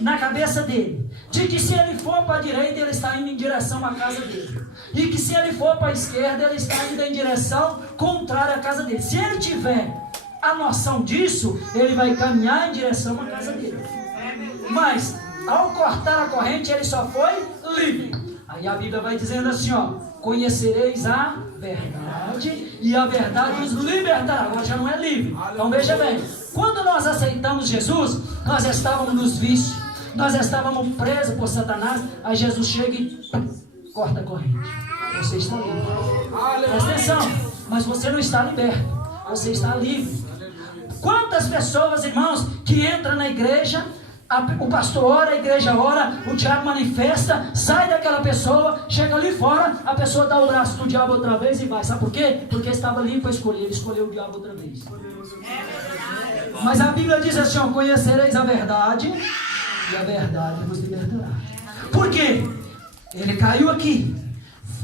na cabeça dele, de que se ele for para a direita, ele está indo em direção à casa dele, e que se ele for para a esquerda, ele está indo em direção contrária à casa dele. Se ele tiver a noção disso, ele vai caminhar em direção à casa dele. Mas, ao cortar a corrente, ele só foi livre. Aí a Bíblia vai dizendo assim, ó: conhecereis a verdade, e a verdade os libertará. Agora já não é livre. Então veja bem, quando nós aceitamos Jesus, nós estávamos nos vícios, nós estávamos presos por Satanás. Aí Jesus chega e corta a corrente. Você está livre. Presta atenção, mas você não está liberto, você está livre. Quantas pessoas, irmãos, que entram na igreja, o pastor ora, a igreja ora, o diabo manifesta, sai daquela pessoa, chega ali fora, a pessoa dá o braço do diabo outra vez e vai. Sabe por quê? Porque estava ali para escolher, ele escolheu o diabo outra vez. Mas a Bíblia diz assim, ó: conhecereis a verdade, e a verdade vos libertará. Por quê? Ele caiu aqui,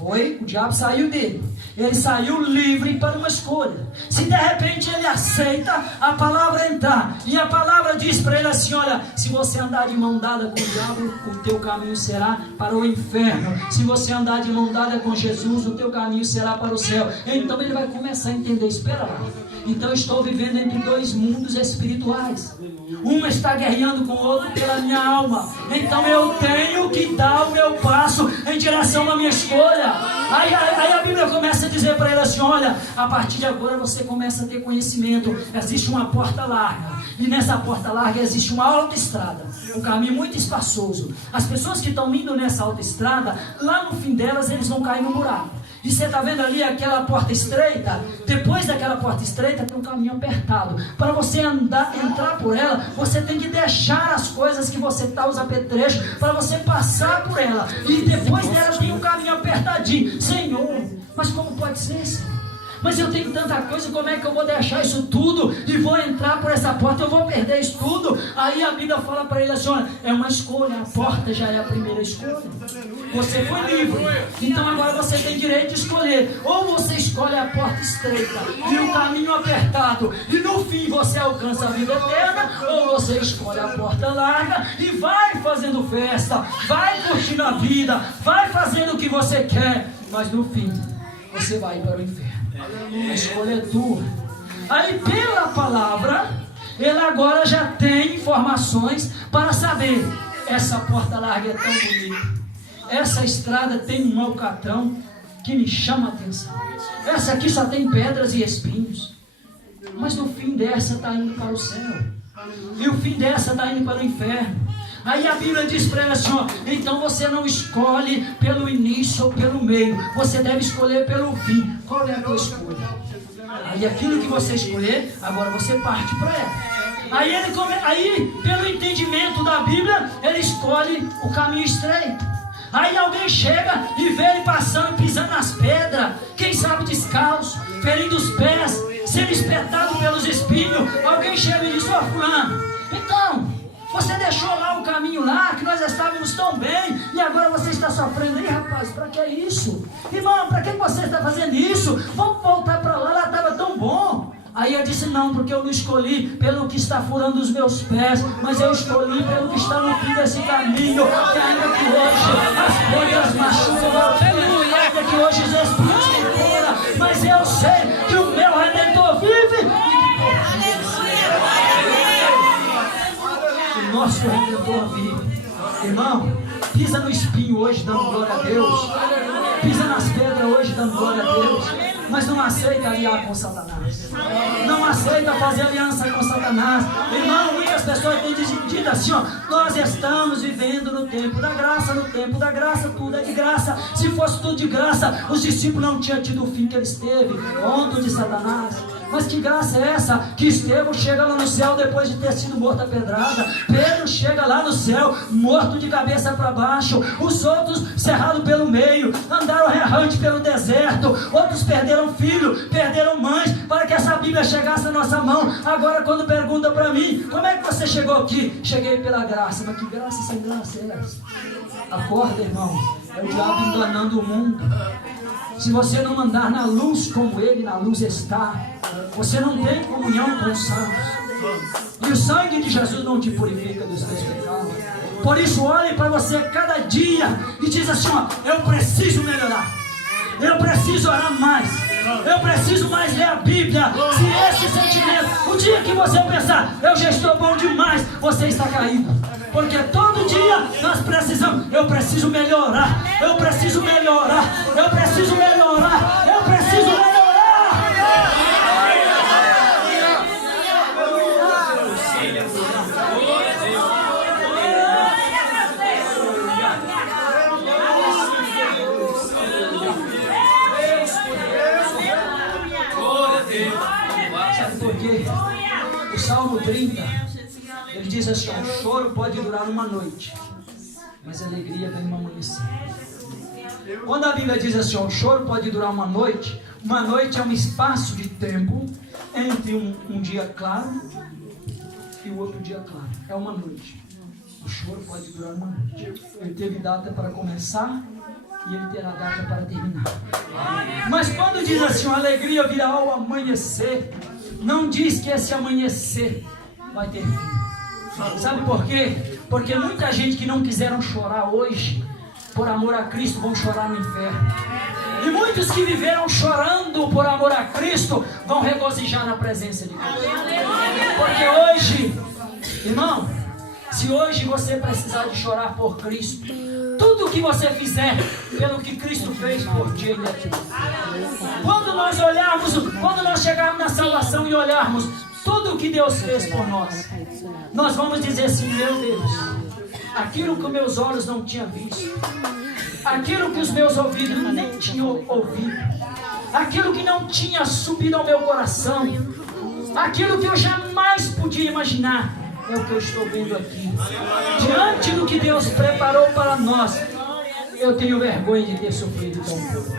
o diabo saiu dele, ele saiu livre para uma escolha. Se de repente ele aceita a palavra entrar, e a palavra diz para ele assim: olha, se você andar de mão dada com o diabo, o teu caminho será para o inferno. Se você andar de mão dada com Jesus, o teu caminho será para o céu. Então ele vai começar a entender: espera lá, então eu estou vivendo entre dois mundos espirituais. Um está guerreando com o outro pela minha alma. Então eu tenho que dar o meu passo em direção à minha escolha. Aí a Bíblia começa a dizer para ele assim: olha, a partir de agora você começa a ter conhecimento. Existe uma porta larga, e nessa porta larga existe uma autoestrada, um caminho muito espaçoso. As pessoas que estão indo nessa autoestrada, lá no fim delas eles vão cair no buraco. E você está vendo ali aquela porta estreita? Depois daquela porta estreita tem um caminho apertado. Para você entrar por ela, você tem que deixar as coisas que você está, os apetrechos, para você passar por ela. E depois dela tem um caminho apertadinho. Senhor, mas como pode ser, Senhor? Mas eu tenho tanta coisa, como é que eu vou deixar isso tudo e vou entrar por essa porta? Eu vou perder isso tudo. Aí a Bíblia fala para ele assim: olha, é uma escolha, a porta já é a primeira escolha. Você foi livre, então agora você tem direito de escolher. Ou você escolhe a porta estreita e o caminho apertado, e no fim você alcança a vida eterna, ou você escolhe a porta larga e vai fazendo festa, vai curtindo a vida, vai fazendo o que você quer, mas no fim você vai para o inferno. A escolha é tua. Aí pela palavra, ele agora já tem informações para saber: essa porta larga é tão bonita, essa estrada tem um alcatrão que me chama a atenção, essa aqui só tem pedras e espinhos, mas no fim dessa está indo para o céu, e o fim dessa está indo para o inferno. Aí a Bíblia diz para ele assim: ó, então você não escolhe pelo início ou pelo meio, você deve escolher pelo fim. Qual é a tua escolha? Aí aquilo que você escolher, agora você parte para ela. Aí pelo entendimento da Bíblia, ele escolhe o caminho estreito. Aí alguém chega e vê ele passando, pisando nas pedras, quem sabe descalço, ferindo os pés, sendo espetado pelos espinhos. Alguém chega e diz: ó, fulano, então, você deixou lá o caminho lá, que nós estávamos tão bem, e agora você está sofrendo. Aí, rapaz, para que isso? Irmão, para que você está fazendo isso? Vamos voltar para lá, lá estava tão bom. Aí eu disse: não, porque eu não escolhi pelo que está furando os meus pés, mas eu escolhi pelo que está no fim desse caminho, que ainda que hoje as pedras machucam meu pé, ainda que hoje os espinhos me furam, mas eu sei que o meu Redentor vive, o nosso Redentor vive. Irmão, pisa no espinho hoje dando glória a Deus, pisa nas pedras hoje dando glória a Deus, mas não aceita aliar com Satanás, não aceita fazer aliança com Satanás. Irmão, muitas pessoas têm dito assim: ó, nós estamos vivendo no tempo da graça, no tempo da graça, tudo é de graça. Se fosse tudo de graça, os discípulos não tinham tido o fim que eles teve, conto de Satanás. Mas que graça é essa? Que Estevão chega lá no céu depois de ter sido morto a pedrada. Pedro chega lá no céu, morto de cabeça para baixo. Os outros cerrados pelo meio, andaram errante pelo deserto. Outros perderam filho, perderam mães, para que essa Bíblia chegasse na nossa mão. Agora quando pergunta para mim: como é que você chegou aqui? Cheguei pela graça. Mas que graça sem graça é essa? Acorda, irmão. É o diabo enganando o mundo. Se você não andar na luz como ele na luz está, você não tem comunhão com os santos, e o sangue de Jesus não te purifica dos teus pecados. Por isso olhe para você cada dia e diz assim: ó, eu preciso melhorar, eu preciso orar mais, eu preciso mais ler a Bíblia. Se esse sentimento, o dia que você pensar: eu já estou bom demais, você está caído. Porque todo dia nós precisamos: eu preciso melhorar, eu preciso melhorar, eu preciso melhorar, eu preciso melhorar. Sabe por quê? O Salmo 30, ele diz assim: o choro pode durar uma noite, mas a alegria vem no amanhecer. Quando a Bíblia diz assim: o choro pode durar uma noite é um espaço de tempo entre um dia claro e o outro dia claro. É uma noite. O choro pode durar uma noite. Ele teve data para começar e ele terá data para terminar. Mas quando diz assim: a alegria virá ao amanhecer, não diz que esse amanhecer vai ter fim. Sabe por quê? Porque muita gente que não quiseram chorar hoje, por amor a Cristo, vão chorar no inferno. E muitos que viveram chorando por amor a Cristo, vão regozijar na presença de Deus. Porque hoje, irmão, se hoje você precisar de chorar por Cristo, tudo que você fizer pelo que Cristo fez por ti, Ele é tudo. Quando nós olharmos, quando nós chegarmos na salvação e olharmos tudo o que Deus fez por nós, nós vamos dizer assim: meu Deus, aquilo que os meus olhos não tinham visto, aquilo que os meus ouvidos nem tinham ouvido, aquilo que não tinha subido ao meu coração, aquilo que eu jamais podia imaginar, é o que eu estou vendo aqui. Diante do que Deus preparou para nós, eu tenho vergonha de ter sofrido tão pouco.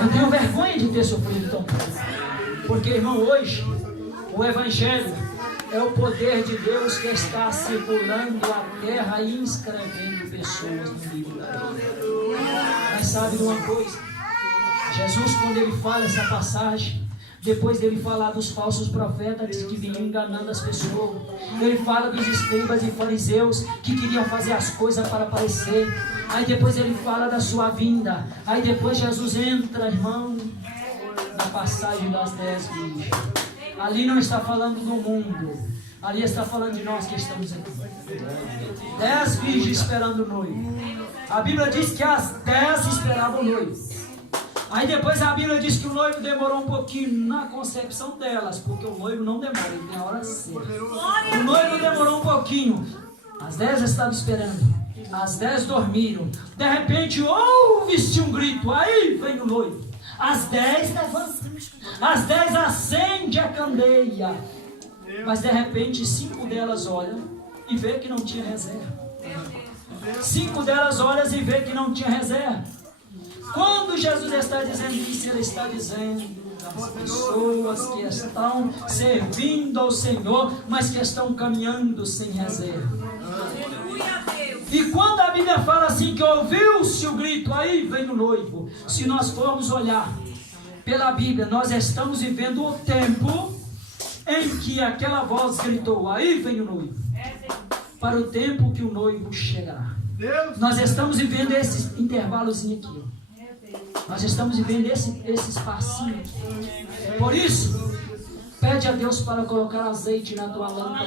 Eu tenho vergonha de ter sofrido tão pouco. Porque, irmão, hoje, o Evangelho é o poder de Deus que está circulando a terra e inscrevendo pessoas no livro da vida. Mas sabe de uma coisa? Jesus, quando ele fala essa passagem, depois dele falar dos falsos profetas que vinham enganando as pessoas, ele fala dos escribas e fariseus que queriam fazer as coisas para aparecer. Aí depois ele fala da sua vinda. Aí depois Jesus entra, irmão, na passagem das 10 virgens. Ali não está falando do mundo, ali está falando de nós que estamos aqui. 10 virgens esperando o noivo. A Bíblia diz que as 10 esperavam o noivo. Aí depois a Bíblia diz que o noivo demorou um pouquinho na concepção delas, porque o noivo não demora, ele tem a hora certa. O noivo demorou um pouquinho. As 10 estavam esperando, as 10 dormiram. De repente ouve-se um grito, aí vem o noivo. As 10 levantam, as 10 acende a candeia. Mas de repente 5 delas olham e vê que não tinha reserva. 5 delas olham e vê que não tinha reserva. Quando Jesus está dizendo isso, ele está dizendo das pessoas que estão servindo ao Senhor, mas que estão caminhando sem reserva. E quando a Bíblia fala assim que ouviu-se o grito, aí vem o noivo. Se nós formos olhar pela Bíblia, nós estamos vivendo o tempo em que aquela voz gritou, aí vem o noivo, para o tempo que o noivo chegará. Nós estamos vivendo esse intervalozinho aqui, ó. Nós estamos vivendo esse espacinho aqui. Por isso, pede a Deus para colocar azeite na tua lâmpada.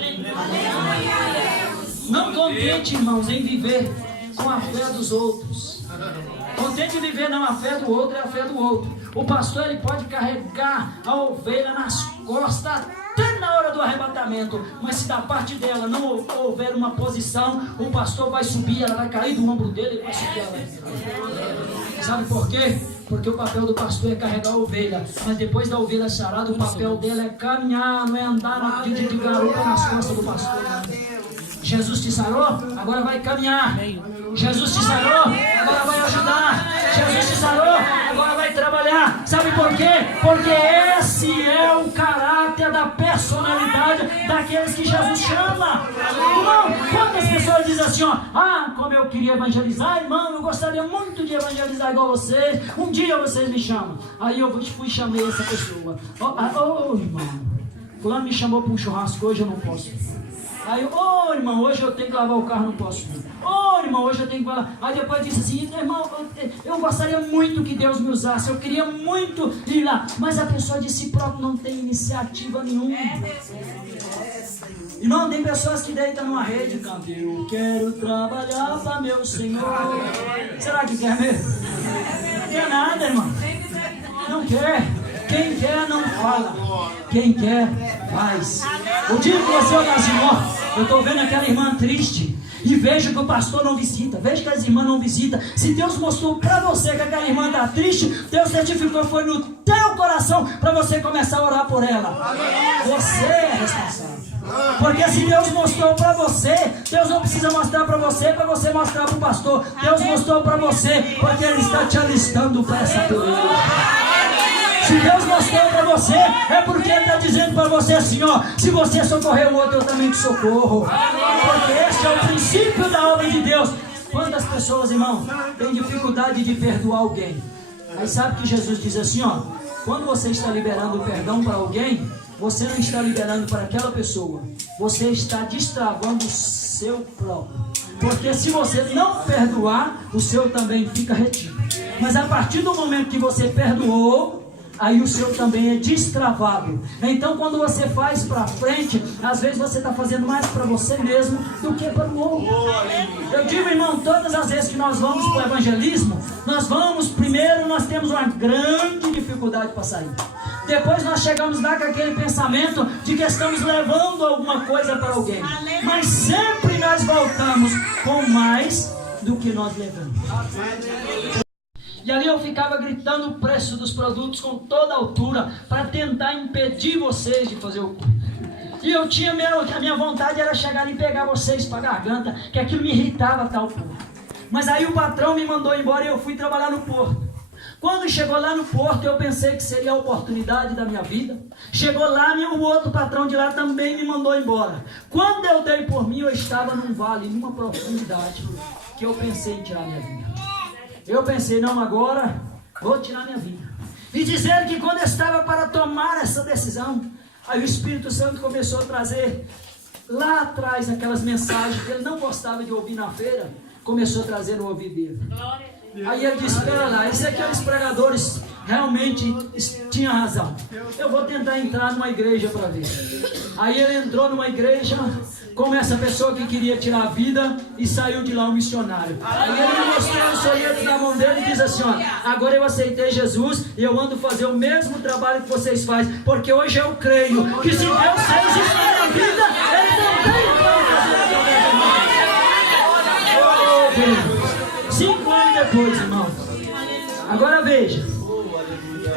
Não contente, irmãos, em viver com a fé dos outros. Contente em viver não a fé do outro, é a fé do outro. O pastor, ele pode carregar a ovelha nas costas até na hora do arrebatamento, mas se da parte dela não houver uma posição, o pastor vai subir, ela vai cair do ombro dele e vai subir ela. Sabe por quê? Porque o papel do pastor é carregar a ovelha, mas depois da ovelha sarada, o papel dele é caminhar, não é andar de garupa nas costas do pastor. Jesus te sarou, agora vai caminhar. Jesus te sarou, agora vai ajudar. Jesus te sarou, agora vai trabalhar. Sabe por quê? Porque esse é o caráter da personalidade daqueles que Jesus chama. Irmão, quantas pessoas dizem assim, ó, como eu queria evangelizar, irmão, eu gostaria muito de evangelizar igual vocês. Um dia vocês me chamam. Aí eu fui e chamei essa pessoa. Irmão, fulano me chamou para um churrasco, hoje eu não posso. Aí, irmão, hoje eu tenho que lavar o carro, não posso ir. Irmão, hoje eu tenho que lavar. Aí depois disse assim, irmão, eu gostaria muito que Deus me usasse, eu queria muito ir lá. Mas a pessoa de si própria não tem iniciativa nenhuma. Irmão, tem pessoas que deitam numa rede e cantam, eu quero trabalhar para meu Senhor. Será que quer mesmo? Não quer nada, irmão. Não quer. Quem quer não fala. Quem quer faz. O dia que você olhar assim, eu estou vendo aquela irmã triste e vejo que o pastor não visita, vejo que as irmãs não visitam. Se Deus mostrou para você que aquela irmã está triste, Deus certificou, foi no teu coração para você começar a orar por ela. Você é responsável. Porque se Deus mostrou para você, Deus não precisa mostrar para você mostrar para o pastor. Deus mostrou para você porque Ele está te alistando para essa peleja. Se Deus mostrou para você, é porque Ele está dizendo para você assim, se você socorrer o outro, eu também te socorro. Porque esse é o princípio da obra de Deus. Quantas pessoas, irmão, têm dificuldade de perdoar alguém? Aí sabe que Jesus diz assim, quando você está liberando o perdão para alguém, você não está liberando para aquela pessoa, você está destravando o seu próprio. Porque se você não perdoar, o seu também fica retido. Mas a partir do momento que você perdoou, aí o seu também é destravado. Então quando você faz para frente, às vezes você está fazendo mais para você mesmo do que para o outro. Eu digo, irmão, todas as vezes que nós vamos para o evangelismo, primeiro nós temos uma grande dificuldade para sair. Depois nós chegamos lá com aquele pensamento de que estamos levando alguma coisa para alguém. Mas sempre nós voltamos com mais do que nós levamos. E ali eu ficava gritando o preço dos produtos com toda a altura para tentar impedir vocês de fazer o culto. E a minha vontade era chegar e pegar vocês para a garganta, que aquilo me irritava a tal ponto. Mas aí o patrão me mandou embora e eu fui trabalhar no porto. Quando chegou lá no porto, eu pensei que seria a oportunidade da minha vida. Chegou lá, o outro patrão de lá também me mandou embora. Quando eu dei por mim, eu estava num vale, numa profundidade, que eu pensei em tirar minha vida. Eu pensei, não, agora vou tirar minha vida. E dizer que quando eu estava para tomar essa decisão, aí o Espírito Santo começou a trazer lá atrás aquelas mensagens que ele não gostava de ouvir na feira, começou a trazer no ouvido dele. Aí ele disse, espera lá, esses aqueles pregadores realmente tinham razão. Eu vou tentar entrar numa igreja para ver. Aí ele entrou numa igreja como essa pessoa que queria tirar a vida e saiu de lá um missionário. Aí ele me mostrou o folheto na mão dele e diz assim, ó, agora eu aceitei Jesus e eu ando fazer o mesmo trabalho que vocês fazem, porque hoje eu creio que se Deus fez isso na minha vida, Ele também pode fazer na minha vida. 5 anos depois, irmão. Agora veja,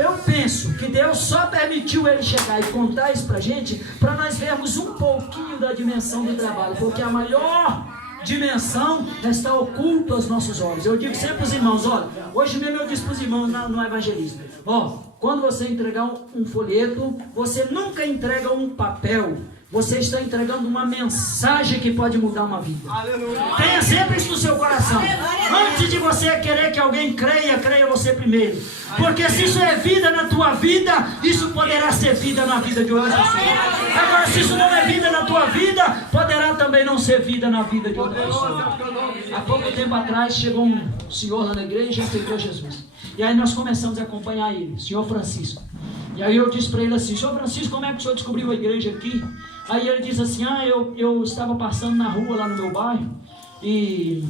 eu penso que Deus só permitiu ele chegar e contar isso pra gente, para nós vermos um pouquinho da dimensão do trabalho, porque a maior dimensão está oculta aos nossos olhos. Eu digo sempre aos irmãos, olha, hoje mesmo eu disse para os irmãos no evangelismo, ó, quando você entregar um folheto, você nunca entrega um papel, você está entregando uma mensagem que pode mudar uma vida. Aleluia. Tenha sempre isso no seu coração. Antes de você querer que alguém creia, creia você primeiro. Porque se isso é vida na tua vida, isso poderá ser vida na vida de outras pessoas. Agora, se isso não é vida na tua vida, poderá também não ser vida na vida de outras pessoas. Há pouco tempo atrás, chegou um senhor lá na igreja e aceitou Jesus. E aí nós começamos a acompanhar ele, o senhor Francisco. E aí eu disse para ele assim, senhor Francisco, como é que o senhor descobriu a igreja aqui? Aí ele diz assim, eu estava passando na rua lá no meu bairro e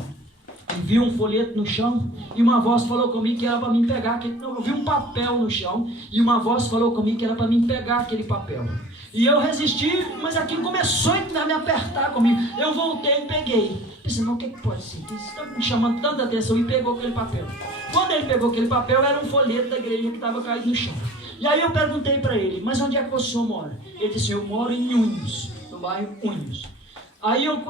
vi um folheto no chão e uma voz falou comigo que era para mim pegar aquele... Eu vi um papel no chão e uma voz falou comigo que era para mim pegar aquele papel. E eu resisti, mas aquilo começou a me apertar comigo. Eu voltei e peguei. Pensei, não, o que pode ser? Isso está me chamando tanta atenção, e pegou aquele papel. Quando ele pegou aquele papel, era um folheto da igreja que estava caído no chão. E aí eu perguntei para ele, mas onde é que o senhor mora? Ele disse, eu moro em Unhos, no bairro Unhos. Aí eu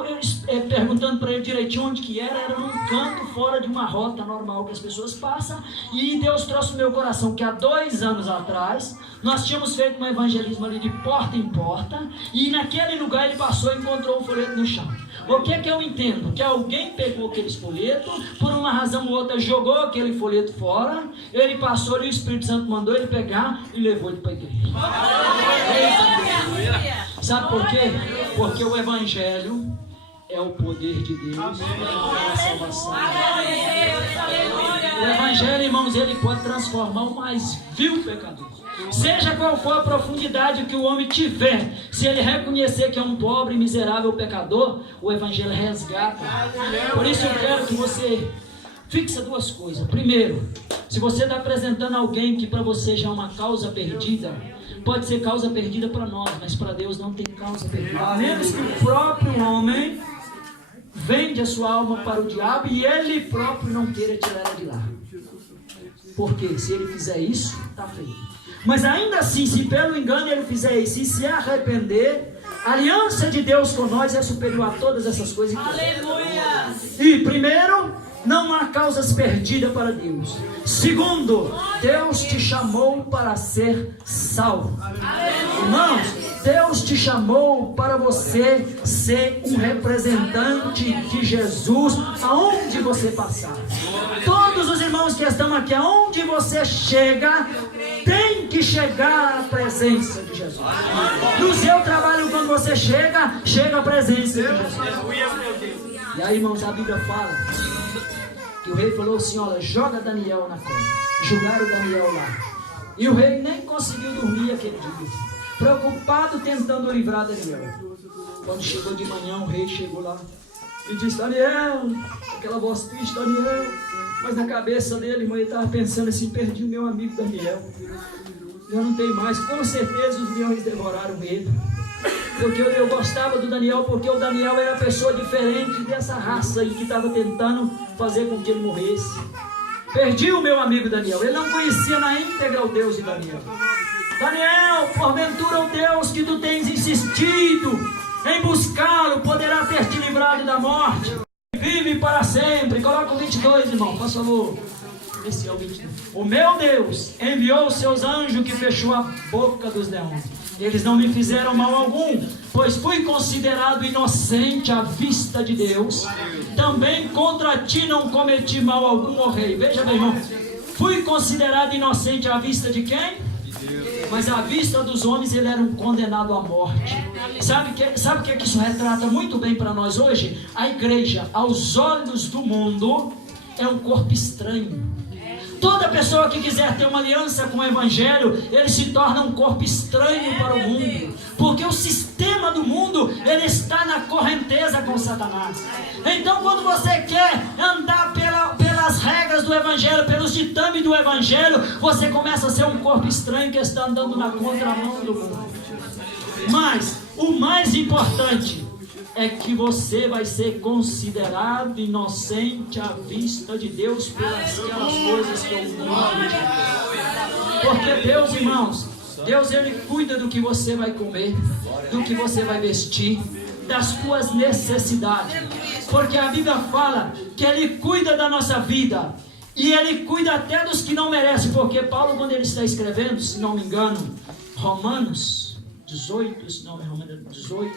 perguntando para ele direitinho onde que era num canto fora de uma rota normal que as pessoas passam, e Deus trouxe no meu coração que há 2 anos atrás, nós tínhamos feito um evangelismo ali de porta em porta, e naquele lugar ele passou e encontrou um folheto no chão. O que é que eu entendo? Que alguém pegou aqueles folhetos, por uma razão ou outra jogou aquele folheto fora, ele passou e o Espírito Santo mandou ele pegar e levou ele para a igreja. Sabe por quê? Porque o Evangelho é o poder de Deus para a salvação. O Evangelho, irmãos, ele pode transformar o mais vil pecador. Seja qual for a profundidade que o homem tiver, se ele reconhecer que é um pobre e miserável pecador, o Evangelho resgata. Por isso eu quero que você fixe 2 coisas. Primeiro, se você está apresentando alguém que para você já é uma causa perdida, pode ser causa perdida para nós, mas para Deus não tem causa perdida. A menos que o próprio homem vende a sua alma para o diabo e ele próprio não queira tirar ela de lá. Porque se ele fizer isso, está feito. Mas ainda assim, se pelo engano ele fizer isso e se arrepender, a aliança de Deus com nós é superior a todas essas coisas. Aleluia! E primeiro, não há causas perdidas para Deus. Segundo, Deus te chamou para ser salvo. Irmãos, Deus te chamou para você ser um representante de Jesus aonde você passar. Todos os irmãos que estão aqui, aonde você chega, tem que chegar à presença de Jesus. No seu trabalho, quando você chega a presença de Jesus. E aí, irmãos, a Bíblia fala que o rei falou assim, olha, joga Daniel na cama. Jogaram Daniel lá. E o rei nem conseguiu dormir aquele dia, preocupado tentando livrar Daniel. Quando chegou de manhã, o rei chegou lá e disse, Daniel, aquela voz triste, Daniel. Mas na cabeça dele, irmão, ele estava pensando assim, perdi o meu amigo Daniel. Eu não tenho mais. Com certeza os leões devoraram ele. Porque eu gostava do Daniel, porque o Daniel era uma pessoa diferente dessa raça aí que estava tentando fazer com que ele morresse. Perdi o meu amigo Daniel. Ele não conhecia na íntegra o Deus de Daniel. Daniel, porventura o Deus que tu tens insistido em buscá-lo poderá ter te livrado da morte. Vive para sempre. Coloca o 22, irmão, por favor. Esse é o 22. O meu Deus enviou os seus anjos que fechou a boca dos leões. Eles não me fizeram mal algum, pois fui considerado inocente à vista de Deus. Também contra ti não cometi mal algum, ó rei. Veja, meu irmão, fui considerado inocente à vista de quem? Mas à vista dos homens ele era um condenado à morte. Sabe o que isso retrata muito bem para nós hoje? A igreja, aos olhos do mundo, é um corpo estranho. Toda pessoa que quiser ter uma aliança com o Evangelho, ele se torna um corpo estranho para o mundo, porque o sistema do mundo, ele está na correnteza com Satanás. Então quando você quer andar pelas regras do Evangelho, pelos ditames do Evangelho, você começa a ser um corpo estranho que está andando na contramão do mundo. Mas o mais importante é que você vai ser considerado inocente à vista de Deus pelas aquelas coisas que eu não. Porque Deus, irmãos, Deus ele cuida do que você vai comer, do que você vai vestir, das suas necessidades. Porque a Bíblia fala que Ele cuida da nossa vida e Ele cuida até dos que não merecem. Porque Paulo, quando ele está escrevendo, se não me engano, Romanos 18, se não, Romanos 18,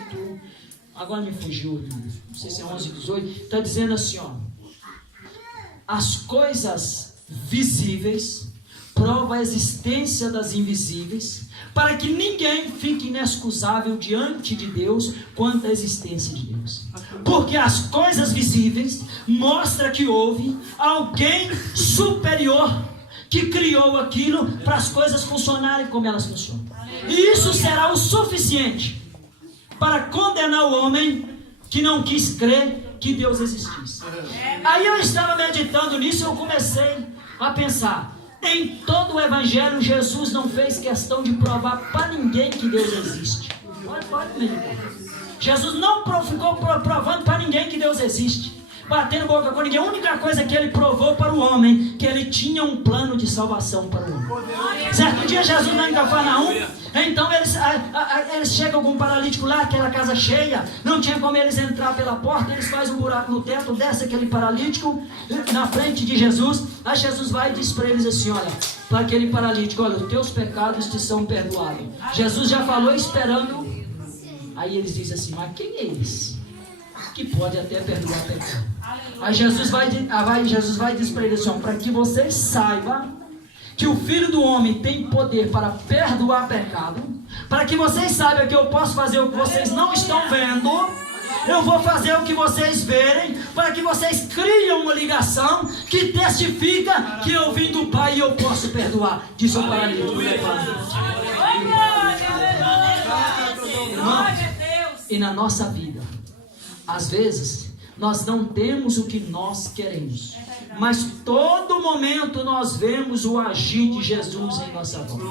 agora me fugiu, não sei se é 11, 18, está dizendo assim, ó: as coisas visíveis provam a existência das invisíveis, para que ninguém fique inexcusável diante de Deus quanto à existência de Deus. Porque as coisas visíveis mostram que houve alguém superior que criou aquilo para as coisas funcionarem como elas funcionam. E isso será o suficiente para condenar o homem que não quis crer que Deus existisse. Aí eu estava meditando nisso e eu comecei a pensar: em todo o Evangelho, Jesus não fez questão de provar para ninguém que Deus existe. Pode meditar. Jesus não ficou provando para ninguém que Deus existe, batendo boca com ninguém. A única coisa que ele provou para o homem, que ele tinha um plano de salvação para o homem. Certo dia Jesus lá em Cafarnaum, então eles chegam com um paralítico lá, aquela casa cheia, não tinha como eles entrar pela porta, eles fazem um buraco no teto, desce aquele paralítico na frente de Jesus. Aí Jesus vai e diz para eles assim, olha, para aquele paralítico: olha, os teus pecados te são perdoados. Jesus já falou esperando. Aí eles dizem assim: mas quem é esse que pode até perdoar pecado? Aí Jesus vai e diz para eles assim: para que vocês saibam que o Filho do Homem tem poder para perdoar pecado, para que vocês saibam que eu posso fazer o que vocês não estão vendo, eu vou fazer o que vocês verem, para que vocês criem uma ligação que testifica que eu vim do Pai e eu posso perdoar. Diz o paralítico. E na nossa vida, às vezes, nós não temos o que nós queremos, mas todo momento nós vemos o agir de Jesus em nossa vida.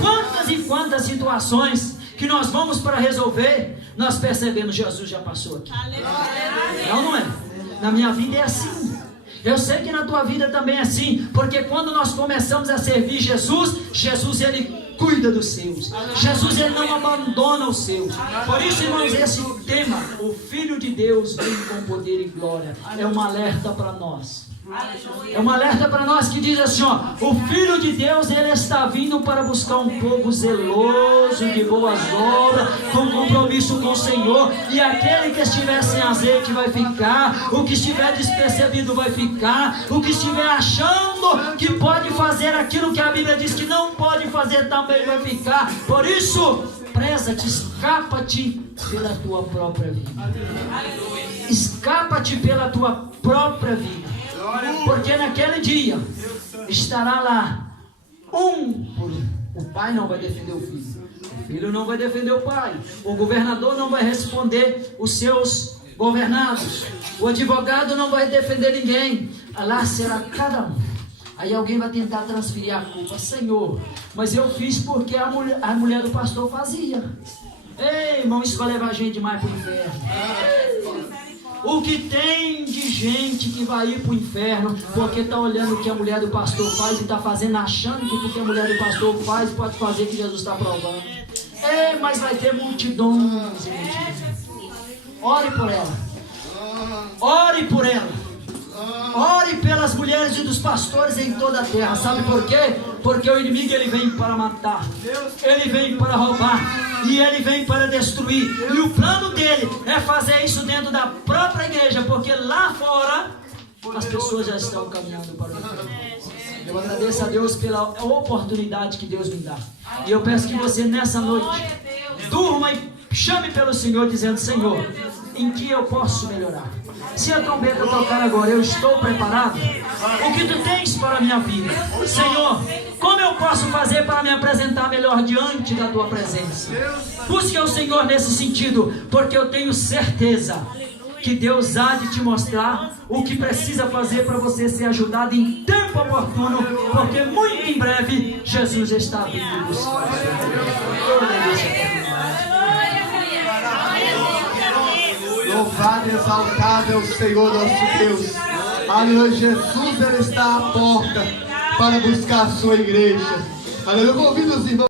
Quantas e quantas situações que nós vamos para resolver, nós percebemos: Jesus já passou aqui. Não é? Na minha vida é assim. Eu sei que na tua vida também é assim, porque quando nós começamos a servir Jesus, Jesus ele cuida dos seus. Jesus ele não abandona os seus. Por isso, irmãos, esse tema, o Filho de Deus vem com poder e glória, é um alerta para nós. É um alerta para nós que diz assim, ó: o Filho de Deus ele está vindo para buscar um povo zeloso de boas obras, com compromisso com o Senhor. E aquele que estiver sem azeite vai ficar, o que estiver despercebido vai ficar, o que estiver achando que pode fazer aquilo que a Bíblia diz que não pode fazer também vai ficar. Por isso, preza-te, escapa-te pela tua própria vida. Escapa-te pela tua própria vida. Porque naquele dia estará lá o pai não vai defender o filho não vai defender o pai, o governador não vai responder os seus governados, o advogado não vai defender ninguém. Lá será cada um. Aí alguém vai tentar transferir a culpa: Senhor, mas eu fiz porque a mulher do pastor fazia. Ei, irmão, isso vai levar a gente demais para o inferno. O que tem de gente que vai ir para o inferno porque está olhando o que a mulher do pastor faz e está fazendo, achando que porque a mulher do pastor faz pode fazer o que Jesus está provando. Mas vai ter multidões. Ore por ela. Ore por ela. Ore pelas mulheres e dos pastores em toda a terra. Sabe por quê? Porque o inimigo ele vem para matar, ele vem para roubar e ele vem para destruir. E o plano dele é fazer isso dentro da própria igreja, porque lá fora as pessoas já estão caminhando para o inferno. Eu agradeço a Deus pela oportunidade que Deus me dá. E eu peço que você nessa noite durma e chame pelo Senhor, dizendo: Senhor, em que eu posso melhorar? Se a trombeta tocar agora, eu estou preparado? O que tu tens para a minha vida? Senhor, como eu posso fazer para me apresentar melhor diante da tua presença? Busque o Senhor nesse sentido, porque eu tenho certeza que Deus há de te mostrar o que precisa fazer para você ser ajudado em tempo oportuno, porque muito em breve Jesus está vindo buscar. Louvado e exaltado é o Senhor nosso Deus. Aleluia, Jesus ele está à porta para buscar a sua igreja. Aleluia, convido os irmãos.